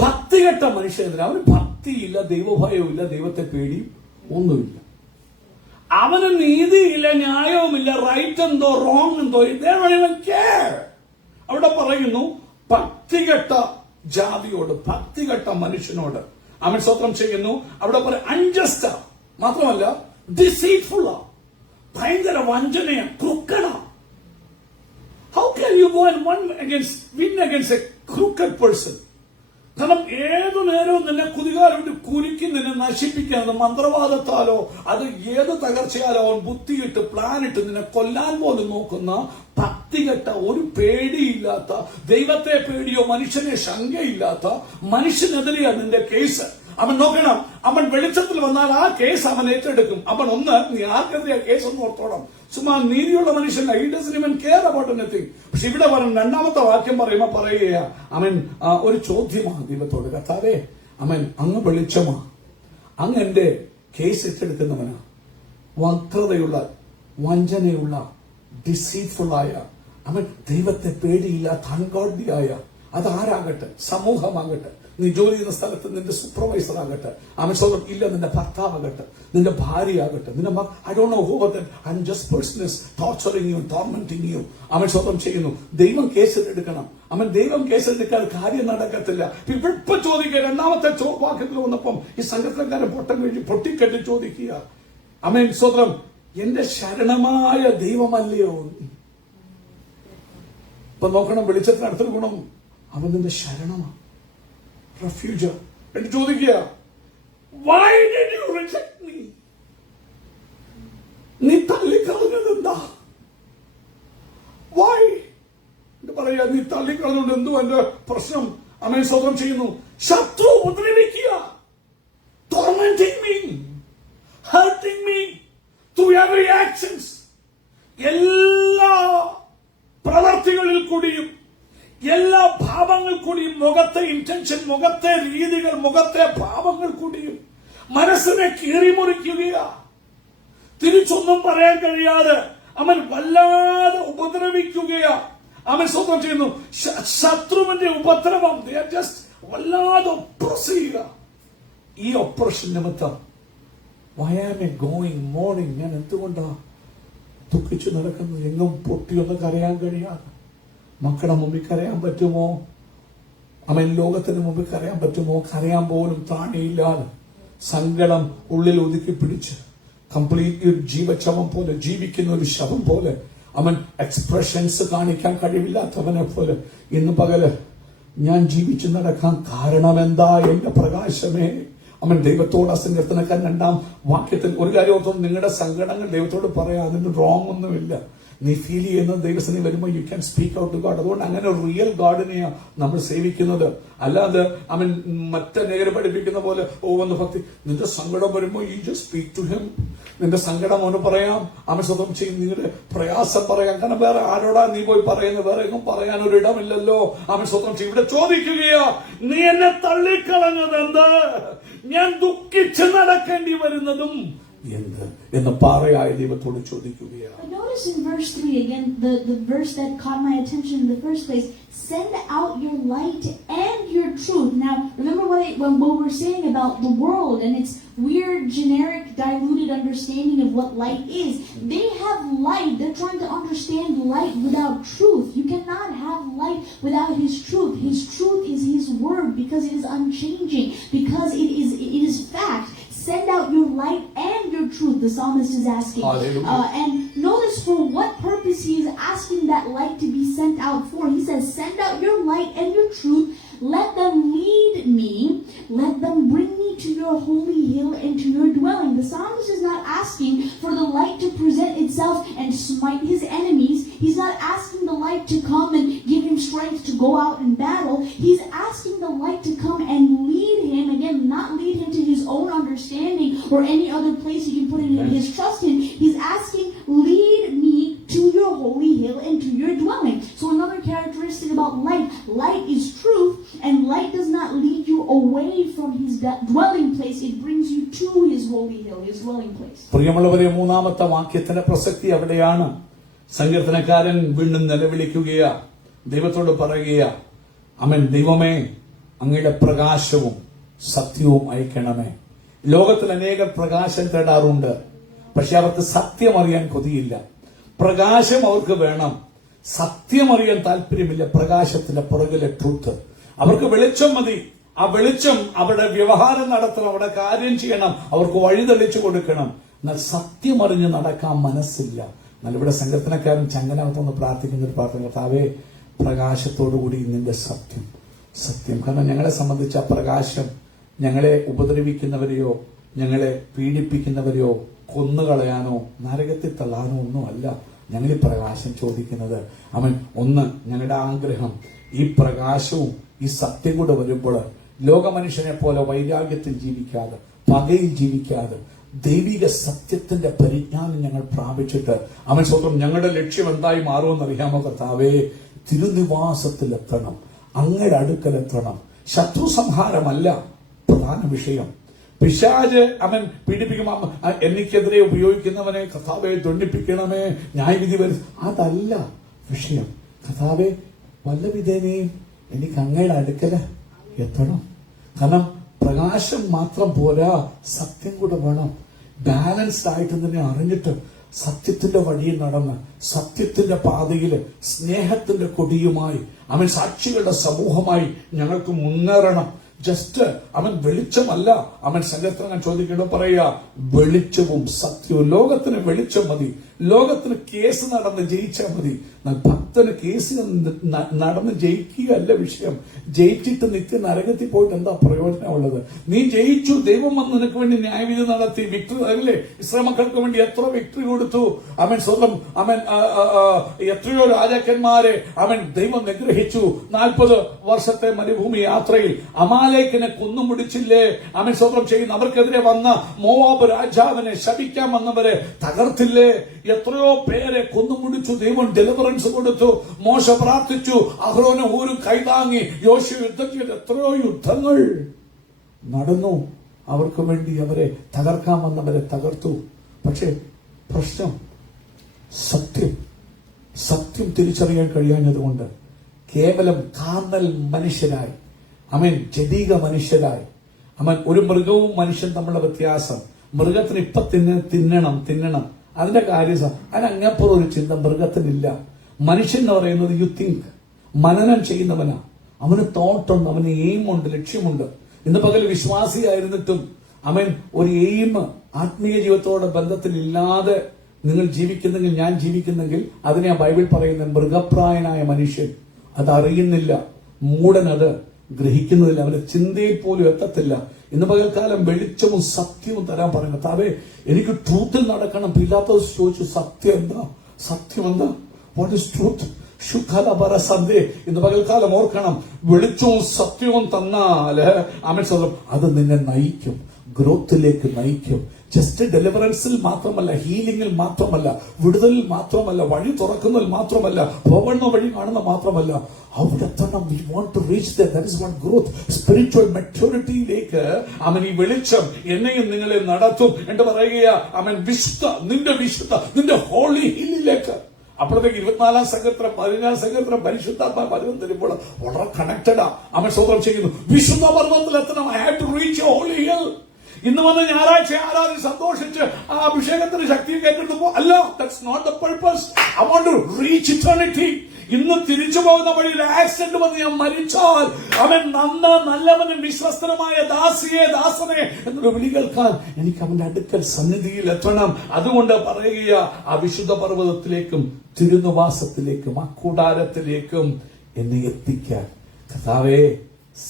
ഭക്തികെട്ട മനുഷ്യനെതിരെ. അവന് ഭക്തിയില്ല, ദൈവഭയവുമില്ല, ദൈവത്തെ പേടിയും ഒന്നുമില്ല. അവന് നീതിയില്ല, ന്യായവുമില്ല, റൈറ്റ് എന്തോ റോങ് എന്തോ അവിടെ പറയുന്നു. ഭക്തികെട്ട ജാതിയോട്, ഭക്തികെട്ട മനുഷ്യനോട് അവൻ സ്തോത്രം ചെയ്യുന്നു. അവിടെ പറയും അൺജസ്റ്റാ, മാത്രമല്ല ഡിസീറ്റ്ഫുള്ളാ, ഭയങ്കര വഞ്ചനയാണ്, ക്രൂക്കഡാ. How can you go and win against a crooked person? കാരണം ഏതു നേരവും നിന്നെ കുതികാലോട്ട് കുരുക്കി നിന്നെ നശിപ്പിക്കുന്നത് മന്ത്രവാദത്താലോ അത് ഏത് തകർച്ചയാലോ അവൻ ബുദ്ധിയിട്ട് പ്ലാനിട്ട് നിന്നെ കൊല്ലാൻ പോലും നോക്കുന്ന ഭക്തികെട്ട, ഒരു പേടിയില്ലാത്ത, ദൈവത്തെ പേടിയോ മനുഷ്യനെ ശങ്കയില്ലാത്ത മനുഷ്യനെതിരെയാണ് നിന്റെ കേസ്. അവൻ നോക്കണം, അവൻ വെളിച്ചത്തിൽ വന്നാൽ ആ കേസ് അവൻ ഏറ്റെടുക്കും. അവൻ നീ ആർക്കെതിരെയാ കേസ് ഒന്ന് ഓർത്തോണം. ചുമ്മാ നീതിയുള്ള മനുഷ്യല്ല. He doesn't even care about anything. പക്ഷെ ഇവിടെ രണ്ടാമത്തെ വാക്യം പറയുക, അവൻ ഒരു ചോദ്യമാണ് ദൈവത്തോട്. കർത്താവേ, അവൻ അങ്ങ് വെളിച്ചമാ, അങ്ങ് എന്റെ കേസ് ഏറ്റെടുക്കുന്നവനാ. വക്രതയുള്ള, വഞ്ചനയുള്ള, ഡിസീറ്റ്ഫുള്ളായ, അവൻ ദൈവത്തെ പേടിയില്ലാത്ത, അൺഗോഡ്ലിയായ, അതാരാകട്ടെ, സമൂഹമാകട്ടെ, നീ ജോലി ചെയ്യുന്ന സ്ഥലത്ത് നിന്റെ സൂപ്പർവൈസർ ആകട്ടെ, അവൻ സ്വന്തം ഇല്ല, നിന്റെ ഭർത്താവാകട്ടെ, നിന്റെ ഭാര്യയാകട്ടെ, നിന്റെ I don't know who that unjust person is torturing you, tormenting you. അവൻ സ്വന്തം ചെയ്യുന്നു. ദൈവം കേസിലെടുക്കണം. അവൻ ദൈവം കേസിലെടുക്കാൻ കാര്യം നടക്കത്തില്ല. ഇപ്പൊ ചോദിക്കുക, രണ്ടാമത്തെ വാക്യത്തിൽ വന്നപ്പം ഈ സംഘത്തിലെക്കാരെ പൊട്ടിക്കെട്ടി ചോദിക്കുക, അവൻ സ്വന്തം എന്റെ ശരണമായ ദൈവമല്ലയോ? ഇപ്പൊ നോക്കണം, വെളിച്ചത്തിന് അടുത്തൊരു ഗുണം, അവൻ നിന്റെ ശരണമാണ്, റെഫ്യൂജ്. എന്നിട്ട് ചോദിക്കുക, why did you reject me? നീ തള്ളിക്കളഞ്ഞത് എന്താ? why? പറയാ, നീ തള്ളിക്കളഞ്ഞുകൊണ്ട് എന്തോ എന്റെ പ്രശ്നം? അവൻ സ്വതന്ത്രം ചെയ്യുന്നു. ശത്രു ഉപദ്രവിക്കുക, tormenting me, hurting me through every actions. എല്ലാ പ്രവർത്തികളിൽ കൂടിയും, എല്ലാ ഭാവങ്ങൾ കൂടിയും, മുഖത്തെ ഇന്റൻഷൻ, മുഖത്തെ രീതികൾ, മുഖത്തെ ഭാവങ്ങൾ കൂടിയും മനസ്സിനെ കീറിമുറിക്കുക. തിരിച്ചൊന്നും പറയാൻ കഴിയാതെ അവൻ വല്ലാതെ ഉപദ്രവിക്കുകയാ. അവൻ സ്വന്തം ചെയ്യുന്നു. ശത്രുവിന്റെ ഉപദ്രവം ജസ്റ്റ് വല്ലാതെ ഒപ്രസ് ചെയ്യുക. ഈ ഒപ്രഷൻ നിമിത്തം why am I going mourning? ഞാൻ എന്തുകൊണ്ടാ ദുഃഖിച്ചു നടക്കുന്നത്? എങ്ങും പൊട്ടിയൊന്ന് കരയാൻ കഴിയാതെ. മക്കളുടെ മുമ്പിൽ കരയാൻ പറ്റുമോ? അവൻ ലോകത്തിന് മുമ്പിൽ കരയാൻ പറ്റുമോ? കരയാൻ പോലും താണിയില്ലാതെ സങ്കടം ഉള്ളിൽ ഒതുക്കി പിടിച്ച് കംപ്ലീറ്റ്ലി ഒരു ജീവശവം പോലെ, ജീവിക്കുന്ന ഒരു ശവം പോലെ, അവൻ എക്സ്പ്രഷൻസ് കാണിക്കാൻ കഴിവില്ലാത്തവനെ പോലെ ഇന്ന് പകല് ഞാൻ ജീവിച്ചു നടക്കാൻ കാരണമെന്താ എന്റെ പ്രകാശമേ? അവൻ ദൈവത്തോട് അസംഗത്തിനൊക്കെ രണ്ടാം വാക്യത്തിൽ ഒരു കാര്യം ഓർത്തോളം, നിങ്ങളുടെ സങ്കടങ്ങൾ ദൈവത്തോട് പറയാം. അതിന് റോങ് ഒന്നുമില്ല. നീ ഫീൽ ചെയ്യുന്ന ദൈവസന്നിധി വരുമ്പോൾ you can speak out to God. അതുകൊണ്ട് അങ്ങനെ റിയൽ ഗോഡിനെയാണ് നമ്മൾ സേവിക്കുന്നത്. അല്ലാതെ അവൻ മറ്റനേകരെ പഠിപ്പിക്കുന്ന പോലെ വന്ന് ഭക്തി. നിന്റെ സങ്കടം വരുമ്പോൾ you just speak to him. നിന്റെ സങ്കടം അവന് പറയാം. അവൻ സ്വന്തം ചെയ്യും. നിങ്ങളുടെ പ്രയാസം പറയാം. കാരണം വേറെ ആരോടാ നീ പോയി പറയുന്നത്? വേറെ എങ്ങും പറയാൻ ഒരു ഇടമില്ലല്ലോ. അവൻ സ്വന്തം ചെയ്യും. ഇവിടെ ചോദിക്കുകയാ, നീ എന്നെ തള്ളിക്കളഞ്ഞത് എന്ത്? ഞാൻ ദുഃഖിച്ച് നടക്കേണ്ടി വരുന്നതും എന്ത് എന്ന് പാറയായ ദൈവത്തോട് ചോദിക്കുകയാണ്. Notice in verse 3 again, the verse that caught my attention in the first place. Send out your light and your truth. Now, remember what we're saying about the world and its weird, generic, diluted understanding of what light is. They have light. They're trying to understand light without truth. You cannot have light without His truth. His truth is His word, because it is unchanging, because it is fact. Send out your light and your truth. truth, the psalmist is asking. Hallelujah. And notice for what purpose he is asking that light to be sent out for. He says, send out your light and your truth. Let them lead me. Let them bring me to your holy hill and to your dwelling. The psalmist is not asking for the light to present itself and smite his enemies. He's not asking the light to come and give him strength to go out and battle. He's asking the light to come and lead him. Again, not lead him to his own understanding or any other place he can put in his trust in. He's asking, lead me to your holy hill and to your dwelling. So another characteristic about light is truth, and light does not lead you away from his dwelling place. It brings you to his holy hill, his dwelling place. പ്രിയമുള്ളവരെ, മൂന്നാമത്തെ വാക്യത്തിന്റെ പ്രസക്തി അവിടെയാണ്. സങ്കീർത്തനക്കാരൻ വീണ്ടും നിലവിളിക്കുകയാ, ദൈവത്തോട് പറയുകയാ, ആമേൻ, ദൈവമേ, അങ്ങയുടെ പ്രകാശവും സത്യവും അയക്കണമേ. ലോകത്തിൽ അനേകം പ്രകാശം തേടാറുണ്ട്, പക്ഷെ അവർക്ക് സത്യം അറിയാൻ കൊതിയില്ല. പ്രകാശം അവർക്ക് വേണം, സത്യം അറിയാൻ താല്പര്യമില്ല. പ്രകാശത്തിന്റെ പുറകിലെ ട്രൂത്ത് അവർക്ക് വെളിച്ചം മതി. ആ വെളിച്ചം അവരുടെ വ്യവഹാരം നടത്തണം, അവിടെ കാര്യം ചെയ്യണം, അവർക്ക് വഴി തെളിച്ചു കൊടുക്കണം. എന്നാൽ സത്യം അറിഞ്ഞ് നടക്കാൻ മനസ്സില്ല. എന്നാൽ ഇവിടെ സങ്കീർത്തനക്കാരൻ ചങ്ങനകത്തൊന്ന് പ്രാർത്ഥിക്കുന്ന ഒരു പ്രാർത്ഥന, കർത്താവേ, പ്രകാശത്തോടുകൂടി നിന്റെ സത്യം. കാരണം ഞങ്ങളെ സംബന്ധിച്ച പ്രകാശം ഞങ്ങളെ ഉപദ്രവിക്കുന്നവരെയോ ഞങ്ങളെ പീഡിപ്പിക്കുന്നവരെയോ കൊന്നുകളയാനോ നരകത്തിൽ തള്ളാനോ ഒന്നുമല്ല ഞങ്ങൾ ഈ പ്രകാശം ചോദിക്കുന്നത്. അവൻ ഒന്ന്, ഞങ്ങളുടെ ആഗ്രഹം ഈ പ്രകാശവും ഈ സത്യം കൂടെ വരുമ്പോൾ ലോകമനുഷ്യനെ പോലെ വൈരാഗ്യത്തിൽ ജീവിക്കാതെ, പകയിൽ ജീവിക്കാതെ, ദൈവിക സത്യത്തിന്റെ പരിജ്ഞാനം ഞങ്ങൾ പ്രാപിച്ചിട്ട് അവൻ സ്വന്തം ഞങ്ങളുടെ ലക്ഷ്യം എന്തായി മാറുമെന്നറിയാമോ കർത്താവേ? തിരുനിവാസത്തിലെത്തണം, അങ്ങയുടെ അടുക്കലെത്തണം. ശത്രു സംഹാരമല്ല പ്രധാന വിഷയം. പിശാച് അവൻ പീഡിപ്പിക്കുമ്പോൾ എനിക്കെതിരെ ഉപയോഗിക്കുന്നവനെ കർത്താവെ ദണ്ഡിപ്പിക്കണമേ, ന്യായവിധി വരും, അതല്ല വിഷയം. കർത്താവെ, വല്ല വിധേനയും എനിക്ക് അങ്ങയുടെ അടുക്കല് എത്തണം. കാരണം പ്രകാശം മാത്രം പോരാ, സത്യം കൂടെ വേണം. ബാലൻസ്ഡ് ആയിട്ട് തന്നെ അറിഞ്ഞിട്ട് സത്യത്തിന്റെ വഴിയിൽ നടന്ന് സത്യത്തിന്റെ പാതയില് സ്നേഹത്തിന്റെ കൊടിയുമായി അവൻ സാക്ഷികളുടെ സമൂഹമായി ഞങ്ങൾക്ക് മുന്നേറണം. ജസ്റ്റ് അവൻ വെളിച്ചമല്ല. അവൻ സങ്കീർത്തനം ചോദിക്കേണ്ടത് പറയുക, വെളിച്ചവും സത്യവും. ലോകത്തിന് വെളിച്ചം മതി, ലോകത്തിന് കേസ് നടന്ന് ജയിച്ചാൽ മതി. എന്നാൽ ഭക്തന് കേസ് നടന്ന് ജയിക്കുകയല്ല വിഷയം. ജയിച്ചിട്ട് നിത്യ നരകത്തിൽ പോയിട്ട് എന്താ പ്രയോജനമുള്ളത്? നീ ജയിച്ചു, ദൈവം വന്ന് നിനക്ക് വേണ്ടി ന്യായവിധി നടത്തി, വിക്ടറി അല്ലേ? ഇസ്രായേൽ മക്കൾക്ക് വേണ്ടി എത്ര വിക്ടറി കൊടുത്തു. അവൻ സ്വന്തം എത്രയോ രാജാക്കന്മാരെ അവൻ ദൈവം നിഗ്രഹിച്ചു. 40 വർഷത്തെ മരുഭൂമി യാത്രയിൽ അമാലേക്കിനെ കൊന്നുമുടിച്ചില്ലേ? അവൻ സ്വന്തം ചെയ്യുന്ന അവർക്കെതിരെ വന്ന മോവാബ് രാജാവിനെ ശപിക്കാൻ വന്നവരെ തകർത്തില്ലേ? എത്രയോ പേരെ കൊന്നുമുടിച്ചു. ദൈവം ഡെലിവറൻസ് കൊടുത്തു. മോശ പ്രാർത്ഥിച്ചു, അഹ്റോന് ഊരും കൈതാങ്ങി. യോശുവ യുദ്ധം ചെയ്ത് എത്രയോ യുദ്ധങ്ങൾ നടന്നു. അവർക്ക് വേണ്ടി അവരെ തകർക്കാൻ വന്നവരെ തകർത്തു. പക്ഷെ പ്രശ്നം സത്യം തിരിച്ചറിയാൻ കഴിയാഞ്ഞതുകൊണ്ട് കേവലം കാർണൽ മനുഷ്യരായി, ജഡിക മനുഷ്യരായി, ഒരു മൃഗവും മനുഷ്യൻ തമ്മിലുള്ള വ്യത്യാസം. മൃഗത്തിന് ഇപ്പൊ തിന്നണം അതിന്റെ കാര്യം അതിനങ്ങപ്പുറം ഒരു ചിന്ത മൃഗത്തിനില്ല. മനുഷ്യൻ എന്ന് പറയുന്നത് യു തിങ്ക്, മനനം ചെയ്യുന്നവനാ. അവന് തോട്ടുണ്ട്, അവന് എയിമുണ്ട്, ലക്ഷ്യമുണ്ട്. ഇന്ന് പകൽ വിശ്വാസിയായിരുന്നിട്ടും ഒരു എയിം ആത്മീയ ജീവിതത്തോടെ ബന്ധത്തിലില്ലാതെ നിങ്ങൾ ജീവിക്കുന്നെങ്കിൽ, ഞാൻ ജീവിക്കുന്നെങ്കിൽ അതിനെ ബൈബിൾ പറയുന്ന മൃഗപ്രായനായ മനുഷ്യൻ അതറിയുന്നില്ല. മൂടനത് ഗ്രഹിക്കുന്നതില്ല, അവന്റെ ചിന്തയിൽ പോലും എത്തത്തില്ല. ഇന്ന് പകൽക്കാലം വെളിച്ചവും സത്യവും തരാൻ പറയുന്നത്. താവേ, എനിക്ക് ട്രൂത്തിൽ നടക്കണം. പിലാത്തോസ് ചോദിച്ചു, സത്യം എന്താ? What is truth? ശുഖലപരസന്ധേ. ഇന്ന് പകൽക്കാലം ഓർക്കണം, വെളിച്ചവും സത്യവും തന്നാല് അത് നിന്നെ നയിക്കും, ഗ്രോത്തിലേക്ക് നയിക്കും. ജസ്റ്റ് ഡെലിവറൻസിൽ മാത്രമല്ല, ഹീലിംഗിൽ മാത്രമല്ല, വിടുതലിൽ മാത്രമല്ല, വഴി തുറക്കുന്നതിൽ മാത്രമല്ല, പോകുന്ന വഴി കാണുന്ന മാത്രമല്ല, അവിടെ എത്തണം. We want to reach that. That is what growth. Spiritual മെച്യൂരിറ്റിയിലേക്ക് ഈ വെളിച്ചം എന്നെയും നിങ്ങളെ നടത്തും എന്ന് പറയുക. നിന്റെ ഹോളി ഹില്ലിലേക്ക്. അപ്പോഴത്തേക്ക് 24-ാം സങ്കീർത്തനം 14-ാം സങ്കീർത്തനം പരിശുദ്ധാത്മാ പർവ്വതം തരുമ്പോൾ വളരെ കണക്റ്റഡാ. സ്വന്തം ചെയ്യുന്നു. വിശുദ്ധ പർവ്വതത്തിൽ എത്തണം. I have to reach holy hill. ഇന്ന് വന്ന് ഞായറാഴ്ച ആരാധന സന്തോഷിച്ച് ആ അഭിഷേകത്തിന് ശക്തി കേട്ടെടുത്തപ്പോ അല്ല, that's not the purpose. I want to reach eternity. ഇന്ന് തിരിച്ചു പോകുന്ന വഴിയിൽ ആക്സിഡന്റ് വന്ന് ഞാൻ മരിച്ചാൽ അവൻ നല്ലവനും വിശ്വസ്തനുമായ ദാസിയെ ദാസനെ എന്നൊരു വിളി കേൾക്കാൻ എനിക്ക് അവന്റെ അടുക്കൽ സന്നിധിയിൽ എത്തണം. അതുകൊണ്ട് പറയുക, ആ വിശുദ്ധ പർവ്വതത്തിലേക്കും തിരുനിവാസത്തിലേക്കും ആ കൂടാരത്തിലേക്കും എന്നെ എത്തിക്കാൻ കർത്താവേ,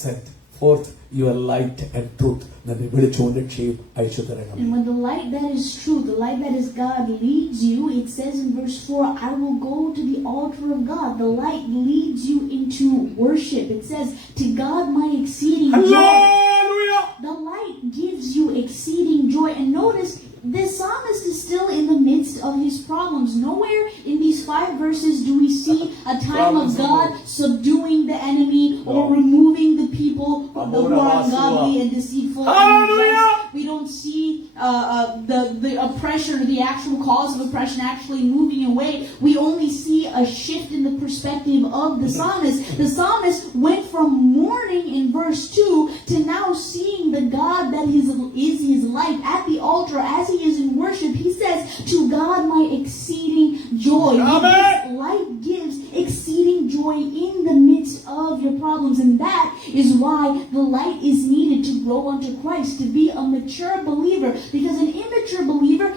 set fourth your light and truth. എന്നെ വിളിച്ചുകൊണ്ട് രക്ഷയും അയച്ചു തരണം. And when the light that is truth, the light that is God leads you, it says in verse 4, I will go to the altar of God. The light leads you into worship. It says, to God my exceeding joy. Hallelujah. The light gives you exceeding joy. And notice, this psalmist is still in the midst of his problems. Nowhere in these 5 verses do we see a time of God subduing the enemy or removing the people who are ungodly and deceitful. Hallelujah. We don't see the oppression or the actual cause of oppression actually moving away. We only see a shift in the perspective of the psalmist. The psalmist went from mourning in verse 2 to now seeing the God that is his life at the altar as he is in worship. He says, to God my exceeding joy. Amen. Light gives exceeding joy in the midst of your problems, and that is why the light is needed to grow unto Christ, to be a mature believer. Because an immature believer,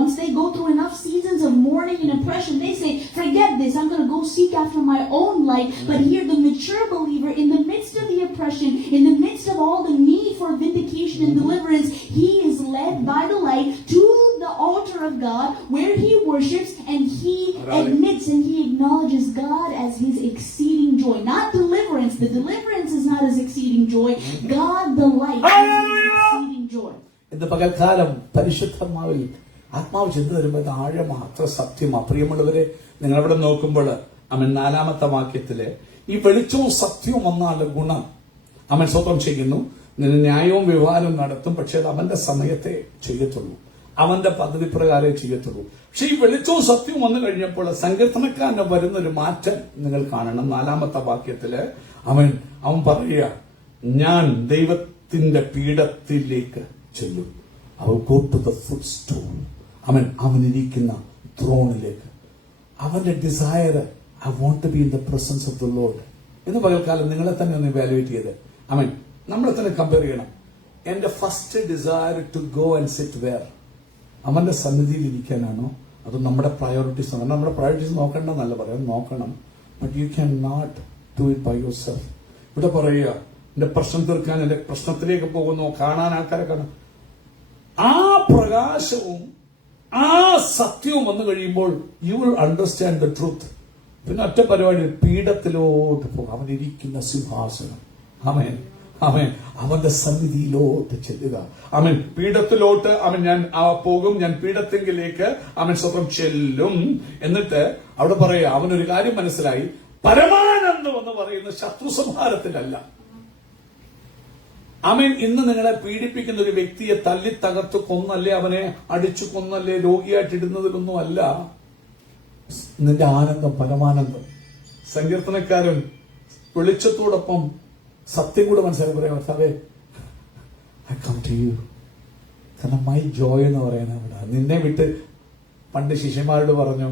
once they go through enough seasons of mourning and oppression, they say, forget this, I'm going to go seek after my own light. But here the mature believer, in the midst of the oppression, in the midst of all the need for vindication and deliverance, he is led by the light to the altar of God, where he worships and he admits and he acknowledges God as his exceeding joy. Not deliverance. The deliverance is not his exceeding joy. God the light is his exceeding joy. ഇന്ന് പകൽക്കാലം പരിശുദ്ധാത്മാവിൽ ആത്മാവ് ചെന്ന് വരുമ്പോൾ ആഴമാത്ര സത്യം. പ്രിയമുള്ളവരെ, നിങ്ങളവിടെ നോക്കുമ്പോൾ അവൻ 4-ാമത്തെ വാക്യത്തില് ഈ വെളിച്ചവും സത്യവും വന്നാലും ഗുണം. അവൻ സ്വതം ചെയ്യുന്നു, നിന്നെ ന്യായവും വ്യവഹാരവും നടത്തും, പക്ഷെ അത് അവന്റെ സമയത്തെ ചെയ്യത്തുള്ളൂ, അവന്റെ പദ്ധതി പ്രകാരമേ ചെയ്യത്തുള്ളൂ. പക്ഷെ ഈ വെളിച്ചവും സത്യവും വന്നു കഴിഞ്ഞപ്പോൾ സങ്കീർത്തനക്കാരന് വരുന്നൊരു മാറ്റം നിങ്ങൾ കാണണം. 4-ാമത്തെ വാക്യത്തില് അവൻ പറയുക, ഞാൻ ദൈവത്തിന്റെ പീഠത്തിലേക്ക് ചെല്ലും. I will go to the footstool. അവനിരിക്കുന്ന ത്രോണിലേക്ക്. അവന്റെ desire, I want to be in the presence of the Lord. ഇന്ന് പകൽക്കാലം നിങ്ങളെ തന്നെ ഒന്ന് ഇവാലുവേറ്റ് ചെയ്ത് നമ്മളെ തന്നെ കമ്പയർ ചെയ്യണം. എന്റെ first desire to go and sit where? അവന്റെ സന്നിധിയിൽ ഇരിക്കാനാണോ? അത് നമ്മുടെ പ്രയോറിറ്റീസ്? നമ്മുടെ പ്രയോറിറ്റീസ് നോക്കണ്ടെന്നല്ല പറയാം, നോക്കണം. But you can not do it by yourself. ഇവിടെ പറയുക, എന്റെ പ്രശ്നം തീർക്കാൻ എന്റെ പ്രശ്നത്തിലേക്ക് പോകുന്നു, കാണാൻ ആൾക്കാരെ കാണാൻ. ആ പ്രകാശവും ആ സത്യവും വന്നു കഴിയുമ്പോൾ you will understand the truth. പിന്നെ ഒറ്റ പരിപാടി, പീഠത്തിലോട്ട് പോകും. അവനിരിക്കുന്ന സിംഹാസനം. അവന്റെ സന്നിധിയിലോട്ട് ചെല്ലുക. പീഠത്തിലോട്ട് ഞാൻ പോകും, ഞാൻ പീഠത്തെങ്കിലേക്ക് സ്വന്തം ചെല്ലും. എന്നിട്ട് അവിടെ പറയുക, അവനൊരു കാര്യം മനസ്സിലായി, പരമാനന്ദം എന്ന് പറയുന്ന ശത്രു സംഹാരത്തിലല്ല. ഇന്ന് നിങ്ങളെ പീഡിപ്പിക്കുന്ന ഒരു വ്യക്തിയെ തല്ലി തകർത്ത് കൊന്നല്ലേ, അവനെ അടിച്ചു കൊന്നല്ലേ, രോഗിയായിട്ടിടുന്നതിലൊന്നും അല്ല നിന്റെ ആനന്ദം, പരമാനന്ദം. സങ്കീർത്തനക്കാരൻ വെളിച്ചത്തോടൊപ്പം സത്യം കൂടെ മനസ്സിലാക്കി പറയാം, കർത്താവേ, ഐ കം ടു യു. കാരണം മൈ ജോയ് എന്ന് പറയുന്നത് അവിടെ. നിന്നെ വിട്ട് പണ്ട് ശിഷ്യന്മാരോട് പറഞ്ഞു,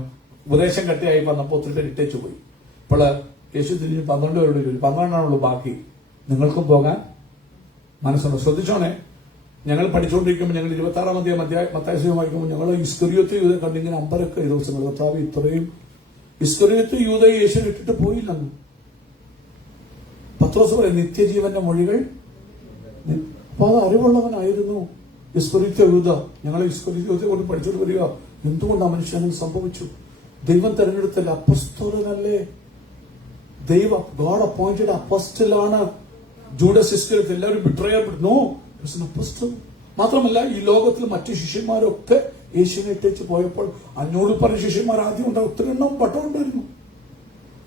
ഉപദേശം കട്ടിയായി വന്നപ്പോൾ ഒത്തിരി ഇട്ടേച്ചു പോയി. ഇപ്പോൾ യേശു തിരിഞ്ഞ് 12 പേരോട് ചോദിച്ചു, 12 ബാക്കി, നിങ്ങൾക്കും പോകാൻ മനസ്സുണ്ട്. ശ്രദ്ധിച്ചോണേ, ഞങ്ങൾ പഠിച്ചുകൊണ്ടിരിക്കുമ്പോൾ ഞങ്ങൾ 26-ാം അധ്യായം മത്തായി വായിക്കുമ്പോൾ ഞങ്ങൾ ഇസ്കറിയോത്ത് യൂത കണ്ടിങ്ങനെ അമ്പരൊക്കെ ദിവസങ്ങൾ, കർത്താവ് ഇത്രയും ഇസ്കറിയോത്ത് യൂത യേശു ഇട്ടിട്ട് പോയില്ലെന്ന്. പത്രോസ് പറയും, നിത്യജീവന്റെ മൊഴികൾ. അപ്പൊ അത് അറിവുള്ളവനായിരുന്നു ഇസ്കറിയോത്ത് യൂത. ഞങ്ങൾ ഇസ്കറിയോത്തെ കൊണ്ട് പഠിച്ചോണ്ട് വരിക, എന്തുകൊണ്ട് ആ മനുഷ്യനും സംഭവിച്ചു? ദൈവം തെരഞ്ഞെടുത്തല്ലേ, അപ്പസ്തോലനല്ലേ, ഗോഡ് അപ്പോയിന്റഡ് അപ്പോസ്റ്റലാണ്. ജൂഡസ് ഇസ്കറിയോത്ത് എല്ലാവരും ബിട്രയപ്പെടുന്നു. മാത്രമല്ല, ഈ ലോകത്തിൽ മറ്റു ശിഷ്യന്മാരൊക്കെ യേശുവിനെ ഇട്ടേച്ച് പോയപ്പോൾ 500 പറഞ്ഞ ശിഷ്യന്മാർ ആദ്യം ഉണ്ടാവും. ഒത്തിരി എണ്ണം പട്ടം ഉണ്ടായിരുന്നു,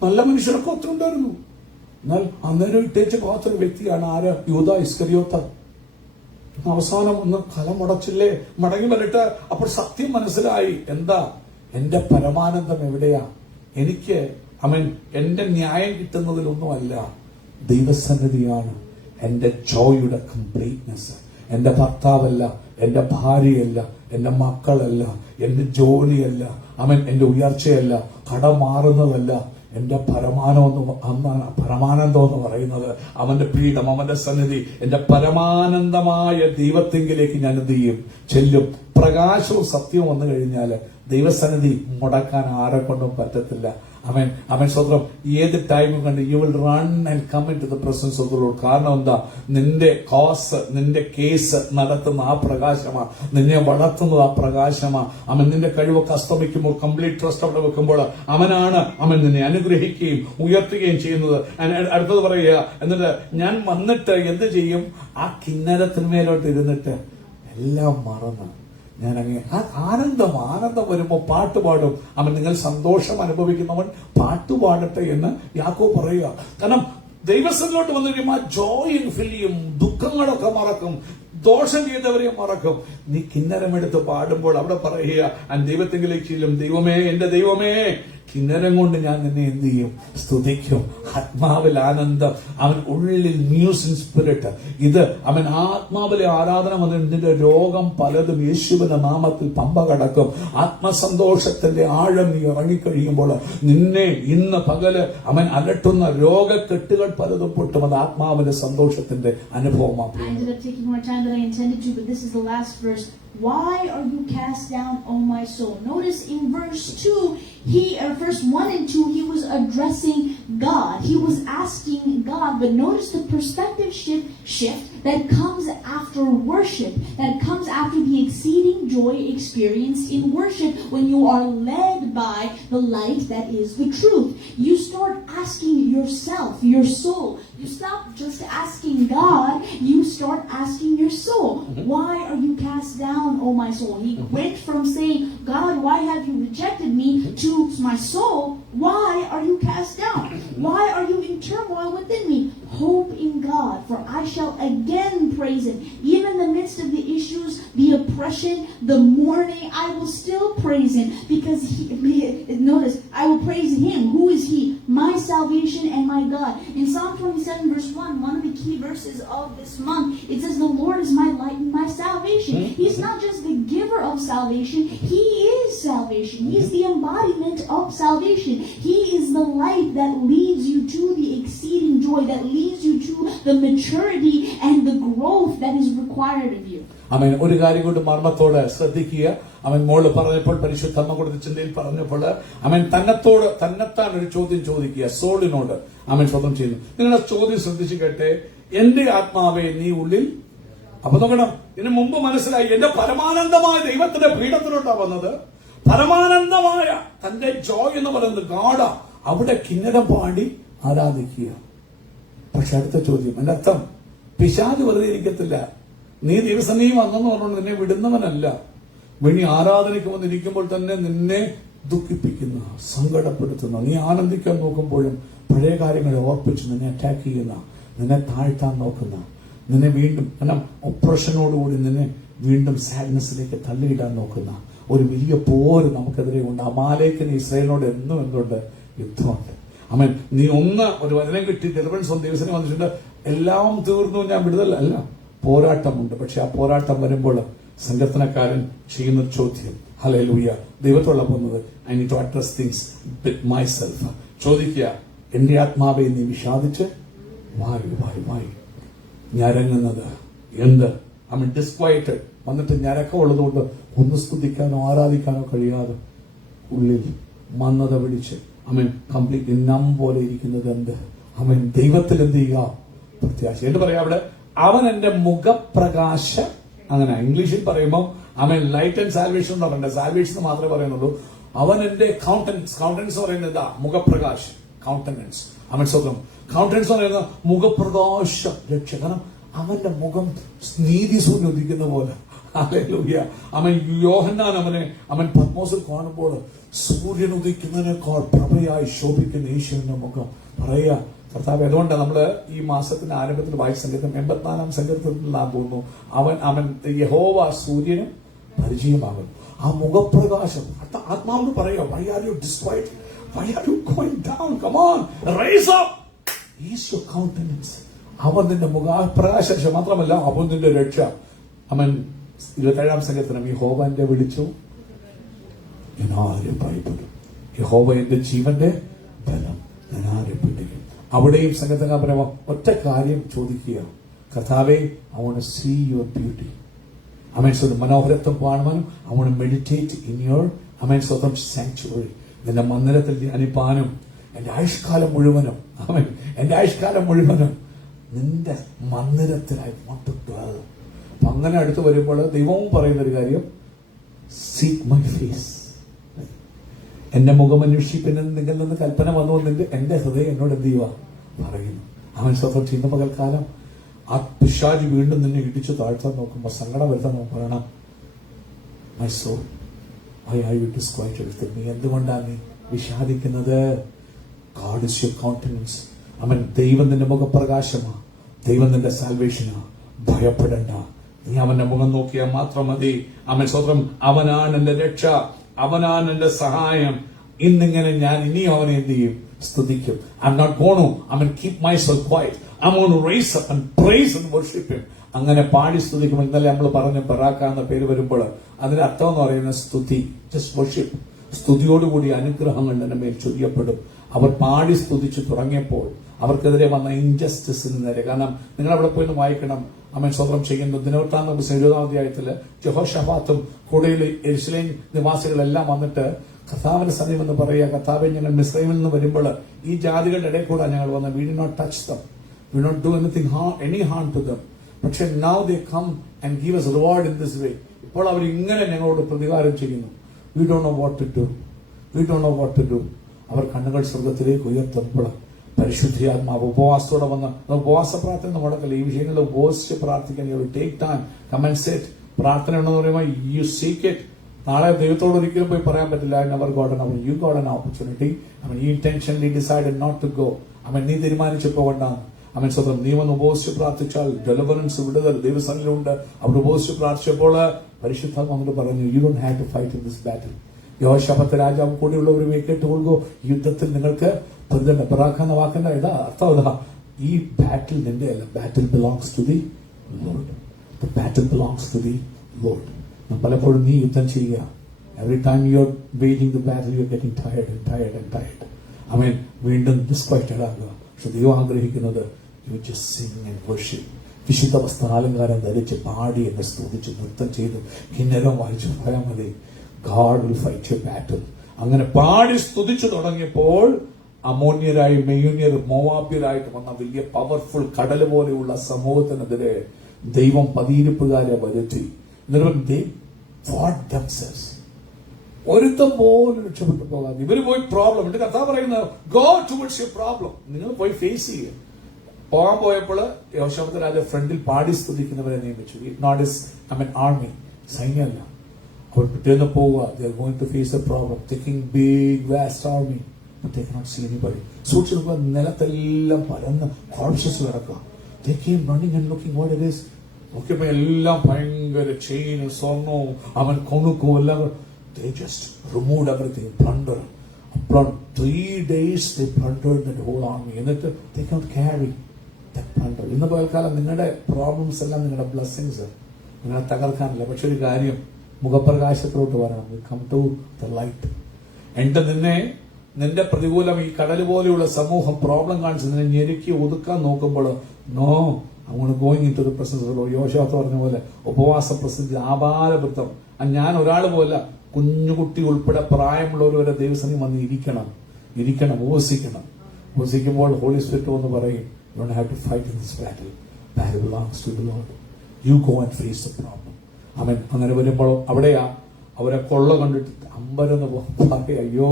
നല്ല മനുഷ്യരൊക്കെ ഒത്തിരി ഉണ്ടായിരുന്നു. എന്നാൽ അന്നേരം ഇട്ടേച്ച് പോകാത്തൊരു വ്യക്തിയാണ് ആര്? യൂദ ഇസ്കറിയോത്ത്. അവസാനം ഒന്ന് കലമുടച്ചില്ലേ, മടങ്ങി വന്നിട്ട് അപ്പോൾ സത്യം മനസ്സിലായി. എന്താ? എന്റെ പരമാനന്ദം എവിടെയാ? എനിക്ക് എന്റെ ന്യായം കിട്ടുന്നതിലൊന്നുമല്ല, ദൈവസന്നിധിയാണ് എന്റെ ജോയുടെ കംപ്ലീറ്റ്നെസ്, എന്റെ ഭർത്താവല്ല, എന്റെ ഭാര്യയല്ല, എന്റെ മക്കളല്ല, എന്റെ ജോലിയല്ല, അവൻ എന്റെ ഉയർച്ചയല്ല, കടം മാറുന്നതല്ല, എന്റെ പരമാനന്ദം എന്ന് പറയുന്നത് അവന്റെ പീഠം, അവന്റെ സന്നിധി, എന്റെ പരമാനന്ദമായ ദൈവത്തെങ്കിലേക്ക് ഞാൻ എന്ത് ചെയ്യും? ചെല്ലും. പ്രകാശവും സത്യവും വന്നു കഴിഞ്ഞാൽ ദൈവസന്നിധി മുടക്കാൻ ആരെ കൊണ്ടും പറ്റത്തില്ല. അവൻ സ്വന്തം ഏത് ടൈമും കണ്ട് you will run and come into the presence of the Lord. കാരണം എന്താ? നിന്റെ നിന്റെ കേസ് നടത്തുന്ന ആ പ്രകാശമാ, നിന്നെ വളർത്തുന്നത് ആ പ്രകാശമാ. നിന്റെ കഴിവൊക്കെ അസ്തമിക്കുമ്പോൾ കംപ്ലീറ്റ് ട്രസ്റ്റ് അവിടെ വെക്കുമ്പോൾ അവൻ നിന്നെ അനുഗ്രഹിക്കുകയും ഉയർത്തുകയും ചെയ്യുന്നത്. അടുത്തത് പറയുക, എന്നിട്ട് ഞാൻ വന്നിട്ട് എന്ത് ചെയ്യും? ആ കിന്നരത്തിന്മേലോട്ട് ഇരുന്നിട്ട് എല്ലാം മറന്ന് ഞാൻ ആനന്ദം വരുമ്പോ പാട്ട് പാടും. നിങ്ങൾ സന്തോഷം അനുഭവിക്കുന്നവൻ പാട്ടുപാടട്ടെ എന്ന് യാക്കോബ് പറയുക. കാരണം ദൈവസന്നിധിയിലോട്ട് വന്നു കഴിയുമ്പോൾ ആ ജോയും ഫില്ലിയും ദുഃഖങ്ങളൊക്കെ മറക്കും, ദോഷം ചെയ്തവരെ മറക്കും. നീ കിന്നരമെടുത്ത് പാടുമ്പോൾ അവിടെ പറയുക, ദൈവത്തെങ്കിലേക്ക് ചെല്ലും. ദൈവമേ, എന്റെ ദൈവമേ, കിന്നരം കൊണ്ട് ഞാൻ നിന്നെ എന്ത് ചെയ്യും? സ്തുതിക്കും. ആത്മാവിൽ ആനന്ദം, അവൻ ഉള്ളിൽ മ്യൂസിക് സ്പിരിറ്റ്. ഇത് ആത്മാവിലെ ആരാധന വന്നിട്ട് നിന്റെ രോഗം പലതും യേശുവിന്റെ നാമത്തിൽ പമ്പ കടക്കും. ആത്മസന്തോഷത്തിന്റെ ആഴം നീ ഇറങ്ങിക്കഴിയുമ്പോൾ നിന്നെ ഇന്ന് പകല് അലട്ടുന്ന രോഗക്കെട്ടുകൾ പലതും പൊട്ടും. അത് ആത്മാവിന്റെ സന്തോഷത്തിന്റെ അനുഭവമാണ്. Why are you cast down, O my soul? Notice in verse 2, verse 1 and 2, he was addressing God. He was asking God. But notice the perspective shift that comes after worship, that comes after the exceeding joy experienced in worship when you are led by the light that is the truth. You start asking yourself, your soul. You stop just asking God, you start asking your soul. Why are you cast down, O my soul? He went from saying, God, why have you rejected me, to my soul, why are you cast down? Why are you in turmoil within me? Hope in God, for I shall again praise Him. Even in the midst of the issues, the oppression, the mourning, I will still praise Him. Because notice, I will praise Him. Who is He? My salvation and my God. In Psalm 27 verse 1, one of the key verses of this month, it says, the Lord is my light and my salvation. He's not just the giver of salvation, He is salvation. He is the embodiment of salvation. He is the light that leads you to the exceeding joy, that leads you to the maturity and the growth that is required of you. ഒരു കാര്യം കൊണ്ട് മർമ്മത്തോടെ ശ്രദ്ധിക്കുക. മോള് പറഞ്ഞപ്പോൾ, പരിശുദ്ധമ്മ കൊടുത്ത ചിന്തയിൽ പറഞ്ഞപ്പോൾ, തന്നെത്താൻ ഒരു ചോദ്യം ചോദിക്കുക സോളിനോട്. സ്വന്തം ചെയ്യുന്നു. നിങ്ങളുടെ ചോദ്യം ശ്രദ്ധിച്ചു കേട്ടെ. എന്റെ ആത്മാവേ നീ ഉള്ളിൽ. അപ്പൊ നോക്കണം, ഇതിനു മുമ്പ് മനസ്സിലായി എന്റെ പരമാനന്ദമായ ദൈവത്തിന്റെ പീഠത്തിലോട്ടാ വന്നത്. പരമാനന്ദമായ തന്റെ ജോയ് എന്ന് പറയുന്നത് ഗാഡ. അവിടെ കിന്നരം പാടി ആരാധിക്കുക. പക്ഷെ അടുത്ത ചോദ്യം, എന്റെ അർത്ഥം പിശാച് വെറുതെ ഇരിക്കത്തില്ല. നീ ദിവസനീ വന്നെന്ന് പറഞ്ഞുകൊണ്ട് നിന്നെ വിടുന്നവനല്ല. നീ ആരാധനയ്ക്ക് വന്നിരിക്കുമ്പോൾ തന്നെ നിന്നെ ദുഃഖിപ്പിക്കുന്ന, സങ്കടപ്പെടുത്തുന്ന, നീ ആനന്ദിക്കാൻ നോക്കുമ്പോഴും പഴയ കാര്യങ്ങളെ ഓർപ്പിച്ച് നിന്നെ അറ്റാക്ക് ചെയ്യുന്ന, നിന്നെ താഴ്ത്താൻ നോക്കുന്ന, നിന്നെ വീണ്ടും ഒപ്രഷനോടുകൂടി നിന്നെ വീണ്ടും സാഡ്നെസ്സിലേക്ക് തള്ളിയിടാൻ നോക്കുന്ന ഒരു വലിയ പോര് നമുക്കെതിരെ ഉണ്ട്. അമാലേക്കിന് ഇസ്രായേലിനോട് എന്നും എന്തുണ്ട്? യുദ്ധമുണ്ട്. നീ ഒരു വചനം കിട്ടി, ഡെലിവറൻസ് ഒന്ന് ദിവസം വന്നിട്ടുണ്ട്, എല്ലാം തീർന്നു, ഞാൻ വിടുതലല്ല, പോരാട്ടമുണ്ട്. പക്ഷെ ആ പോരാട്ടം വരുമ്പോൾ സങ്കീർത്തനക്കാരൻ ചെയ്യുന്ന ചോദ്യം, ഹല്ലേലൂയ, ദൈവത്തോടെ പോകുന്നത്, I need to address things with myself. ചോദിക്കുക, എന്റെ ആത്മാവെ നീ വിഷാദിച്ച് വായു ഞരങ്ങുന്നത് എന്ത്? ഡിസ്ക്വയറ്റഡ് വന്നിട്ട് ഞരക്കമുള്ളതുകൊണ്ട് ഒന്ന് സ്തുതിക്കാനോ ആരാധിക്കാനോ കഴിയാതെ ഉള്ളിൽ മന്ദത പിടിച്ച് കംപ്ലീറ്റ് പോലെ ഇരിക്കുന്നത് എന്ത്? ദൈവത്തിൽ എന്ത് ചെയ്യുക? പ്രത്യാശ. എന്ത് പറയാ അവിടെ? അവൻ എന്റെ മുഖപ്രകാശ. അങ്ങനെ ഇംഗ്ലീഷിൽ പറയുമ്പോൾ ലൈറ്റ് ആൻഡ് സാൽവേഷൻ എന്ന് പറയണ്ട, സാൽവേഷൻ മാത്രമേ പറയുന്നുള്ളൂ. അവൻ എന്റെ കൗണ്ടൻസ് പറയുന്നത് ഇതാ, മുഖപ്രകാശ്, കൗണ്ടനൻസ്. സ്വന്തം കൗണ്ടനൻസ് പറയുന്നത് മുഖപ്രകാശ രക്ഷകനം. അവന്റെ മുഖം നീതി സൂര്യൻ ഉദിക്കുന്ന പോലെ. ഹല്ലേലൂയ. യോഹന്നാൻ പത്മോസിൽ കാണുമ്പോൾ സൂര്യൻ ഉദിക്കുന്നതിനേക്കാൾ പ്രഭയായി ശോഭിക്കുന്ന യേശുവിന്റെ മുഖം. പറയാ കർത്താവ്. അതുകൊണ്ട് നമ്മള് ഈ മാസത്തിന്റെ ആരംഭത്തിൽ വായിച്ച സങ്കീർത്തനം 84-ാം സങ്കീർത്തനത്തിലാ പോകുന്നു. അവൻ യഹോവ സൂര്യനും പരിചയമാകും. ആ മുഖപ്രകാശം ആത്മാവിന് പറയാം, why are you disquiet? Why are you going down? Come on, raise up. He's your countenance. അവൻ നിന്റെ മുഖപ്രകാശ മാത്രമല്ല, അവൻ നിന്റെ രക്ഷ. അവൻ 27-ാം സങ്കീർത്തനം, യഹോവ എന്നെ വിളിച്ചു, ഞാൻ ആരെ ഭയപ്പെടും. യഹോവ എന്റെ ജീവന്റെ ബലം, ഞാൻ ആരെ പേടിക്കും. അവിടെയും സങ്കീർത്തനക്കാരൻ പറയുമ്പോൾ ഒറ്റ കാര്യം ചോദിക്കുക, കർത്താവേ, I want to see your beauty. ആമേൻ. സ്വന്തം മനോഹരത്വം കാണുവാനും I want to meditate in your, ആമേൻ, സ്വന്തം sanctuary, നിന്റെ മന്ദിരത്തിൽ ധ്യാനിപ്പാനും എന്റെ ആയുഷ്കാലം മുഴുവനും, ആമേൻ, എന്റെ ആയുഷ്കാലം മുഴുവനും നിന്റെ മന്ദിരത്തിലായി want to dwell. അപ്പൊ അങ്ങനെ അടുത്ത് വരുമ്പോൾ ദൈവവും പറയുന്ന ഒരു കാര്യം, seek my face. എന്റെ മുഖം അന്വേഷിപ്പിന് നിങ്ങൾ നിന്ന് കൽപ്പന വന്നുകൊണ്ടെങ്കിൽ എന്റെ ഹൃദയം എന്നോട് എന്ത് ചെയ്യുക പറയുന്നു. അവൻ സ്വന്തം ചെയ്യുന്ന പകൽക്കാലം ആ പിശാചി വീണ്ടും നിന്നെ ഇടിച്ചു താഴ്ത്താൻ നോക്കുമ്പോൾ സങ്കടം വരുത്താൻ നമുക്ക് പറയണം, my soul, why are you disquieted within me? എന്തുകൊണ്ടാണ് നീ വിഷാദിക്കുന്നത്? God is your countenance. അവൻ ദൈവം നിന്റെ മുഖപ്രകാശമാ, ദൈവം നിന്റെ സാൽവേഷനാ. ഭയപ്പെടണ്ട, നീ അവന്റെ മുഖം നോക്കിയാൽ മാത്രം മതി. അവൻ സ്വന്തം, അവനാണ് എന്റെ രക്ഷ, അവനാണ് എന്റെ സഹായം. ഇന്നിങ്ങനെ ഞാൻ ഇനിയും അവനെ എന്ത് ചെയ്യും? സ്തുതിക്കും. I'm not going to, keep myself quiet. I'm going to raise up and praise and worship him. അങ്ങനെ പാടി സ്തുതിക്കും. ഇന്നലെ നമ്മൾ പറഞ്ഞ ബറാക്ക എന്ന പേര് വരുമ്പോൾ അതിന്റെ അർത്ഥം എന്ന് പറയുന്നത് സ്തുതി, ജസ്റ്റ് വർഷിപ്പ്. സ്തുതിയോടുകൂടി അനുഗ്രഹങ്ങൾ എന്റെ മേൽ ചൊരിയപ്പെടും. അവർ പാടി സ്തുതിച്ചു തുടങ്ങിയപ്പോൾ അവർക്കെതിരെ വന്ന ഇൻജസ്റ്റിസിന് നേരെ, കാരണം നിങ്ങൾ അവിടെ പോയി വായിക്കണം, അവൻ സ്വതന്ത്രം ചെയ്യുന്നു. ദിനവൃത്താന്തം 20-ാം അധ്യായത്തില് യഹോശാഫാത്തും കൂടെയിൽ യെരുശലേം നിവാസികളെല്ലാം വന്നിട്ട് കർത്താവിന്റെ സന്നിധിയിൽ എന്ന് പറയുക, കർത്താവെ, ഞങ്ങൾ മിസ്രൈമിൽ നിന്ന് വരുമ്പോൾ ഈ ജാതികളുടെ ഇടയിൽ കൂടെ ഞങ്ങൾ വന്ന്, we did not touch them, we did not do anything any harm to them, പക്ഷെ now they come and give us reward in this way. ഇപ്പോൾ അവർ ഇങ്ങനെ ഞങ്ങളോട് പ്രതികാരം ചെയ്യുന്നു. we don't know what to do, we don't know what to do. അവർ കണ്ണുകൾ സ്വർഗത്തിലേക്ക് ഉയർത്തുമ്പോൾ പരിശുദ്ധിയാത്മാവ് ഉപവാസത്തോടെ വന്ന്, ഉപവാസ പ്രാർത്ഥന മുടക്കല്ല, ഈ വിഷയങ്ങളിൽ ഉപവസിച്ച് പ്രാർത്ഥിക്കാൻ ടേക്ക് ടൈം, കമന്റ് സെറ്റ്. പ്രാർത്ഥന ഉണ്ടെന്ന് പറയുമ്പോൾ യു സീക്ക് ഇറ്റ്. നാളെ ദൈവത്തോട് ഒരിക്കലും പോയി പറയാൻ പറ്റില്ല, never got an you got an opportunity. you intentionally decided not to go. നീ തീരുമാനിച്ചു പോകണ്ടാണ്. സ്വന്തം നീ വന്ന് ഉപവസിച്ച് പ്രാർത്ഥിച്ചാൽ ഡെലിവറൻസ്, വിടുതൽ ദൈവസന്നിധിയിലുണ്ട്. അവിടെ ഉപവസിച്ച് പ്രാർത്ഥിച്ചപ്പോൾ പരിശുദ്ധാത്മ വന്നിട്ട് പറഞ്ഞു, you don't have to fight in this battle. യോശാഫത്ത് രാജാവ് കൂടെയുള്ളവരുമായി കേട്ടുകൊള്ളുകോ, യുദ്ധത്തിൽ നിങ്ങൾക്ക് പൊരുതണ്ട. ബറാഖ എന്ന വാക്കിന്റെ ഇതാ അർത്ഥം ഇതാ, ഈ ബാറ്റിൽ നിന്റെ അല്ല, battle belongs to the Lord. The battle belongs to the Lord. പലപ്പോഴും നീ യുദ്ധം ചെയ്യുക, every time you are waiting the battle you are getting tired and tired and tired. വീണ്ടും ഡിസ്ക്വൈറ്റഡ് ആകുക. പക്ഷെ ദൈവം ആഗ്രഹിക്കുന്നത് you just sing and worship. വിശുദ്ധ വസ്ത്രാലങ്കാരം ധരിച്ച് പാടി എന്നെ സ്തുതിച്ച് നൃത്തം ചെയ്ത് കിന്നരം വായിച്ചു പോയാൽ മതി. God will fight your battle. അങ്ങനെ പാടി സ്തുതിച്ചു തുടങ്ങിയപ്പോൾ അമോന്യരായി, മെയ്യൂന്യർ, മോവാബ്യരായിട്ട് വന്ന വലിയ പവർഫുൾ കടൽ പോലെയുള്ള സമൂഹത്തിനെതിരെ ദൈവം പതിയിരിപ്പുകാരെ വരുത്തി. ഒരുത്തം പോലും രക്ഷപ്പെട്ടു പോകാതെ ഇവര് പോയി പ്രോബ്ലം ഉണ്ട്. കഥ പറയുന്നത് ഗോ ടുവേർഡ്സ് യുവർ പ്രോബ്ലം, നിങ്ങൾ പോയി ഫേസ് ചെയ്യുക. പോകാൻ പോയപ്പോൾ യോശാഫത്ത് രാജ ഫ്രണ്ടിൽ പാടി സ്തുതിക്കുന്നവരെ നിയമിച്ചു. നോട്ട് ഇസ് ആർമി, സൈന്യമല്ല. അവർ പിറ്റേന്ന് പോവുക, they are going to face a problem, taking big vast army, but they cannot see anybody. സൂക്ഷിച്ചു നിലത്തെല്ലാം പരന്ന് കോൺഷ്യസ് കിടക്കുക. They came running and looking what it is. നോക്കിയപ്പോ എല്ലാം ഭയങ്കര ചെയിനും സ്വർണവും കൊണുക്കും എല്ലാം. They just removed everything, plunder. Upon 3 days they plundered that whole army. എന്നിട്ട് they cannot carry that plunder. ഇന്ന് പകൽക്കാലം നിങ്ങളുടെ പ്രോബ്ലംസ് എല്ലാം നിങ്ങളുടെ ബ്ലെസ്സിങ്സ് നിങ്ങളെ തകർക്കാനില്ല. പക്ഷെ ഒരു കാര്യം, മുഖപ്രകാശത്തിലോട്ട് വരണം. Come to the light. നിന്റെ പ്രതികൂലം ഈ കടൽ പോലെയുള്ള സമൂഹം പ്രോബ്ലം കാണിച്ച് നിന്നെ ഞെരുക്കി ഒതുക്കാൻ നോക്കുമ്പോൾ നോ, അങ്ങോട്ട് going into the presence of Lord. യോശുവ പറഞ്ഞ പോലെ ഉപവാസ പ്രസിദ്ധി ആഭാരവൃത്തം. ഞാൻ ഒരാൾ പോലെ കുഞ്ഞുകുട്ടി ഉൾപ്പെടെ പ്രായമുള്ളവർ വരെ ദൈവസന്നിധി വന്ന് ഇരിക്കണം, ഉപവസിക്കുമ്പോൾ ഹോളി സ്പിരിറ്റ് എന്ന് പറയും, you don't have to fight in this battle, battle belongs to the Lord. You go and face the problem. അങ്ങനെ വരുമ്പോൾ അവിടെയാ അവരെ കൊള്ള കണ്ടിട്ട് അമ്പരന്ന് പറയ, അയ്യോ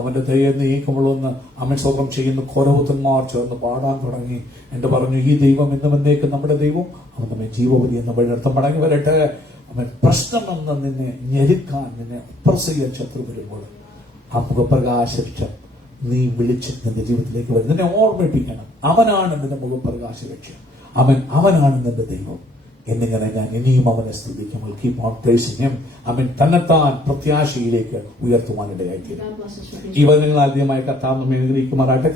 അവന്റെ ദയ നീക്കുമ്പോഴൊന്ന് സ്വന്തം ചെയ്യുന്ന കോരവത്തന്മാർ ചേർന്ന് പാടാൻ തുടങ്ങി. എന്റെ പറഞ്ഞു, ഈ ദൈവം എന്നും എന്നേക്കും നമ്മുടെ ദൈവം, അവൻ നമ്മെ ജീവപതി എന്ന വഴിയർത്ഥം മടങ്ങി വരട്ടെ. പ്രശ്നമെന്ന് നിന്നെ ഞെരുക്കാൻ, നിന്നെ ഒപ്രസ് ചെയ്യാൻ ശത്രു വരുമ്പോൾ ആ മുഖപ്രകാശം നീ വിളിച്ച് നിന്റെ ജീവിതത്തിലേക്ക് വരും. നിന്നെ ഓർമ്മിപ്പിക്കണം, അവനാണ് നിന്റെ മുഖപ്രകാശ ലക്ഷ്യം, അവനാണ് നിന്റെ ദൈവം എന്നിങ്ങനെ ഞാൻ ഇനിയും അവനെ സ്തുതിക്കും. Keep on pricing him. തന്നെത്താൻ പ്രത്യാശയിലേക്ക് ഉയർത്തുവാനിടയായിത്തീരും. ഈ വചനങ്ങൾ ആദ്യമായി കർത്താവ് നമ്മെ അനുഗ്രഹിക്കുമാറാകട്ടെ.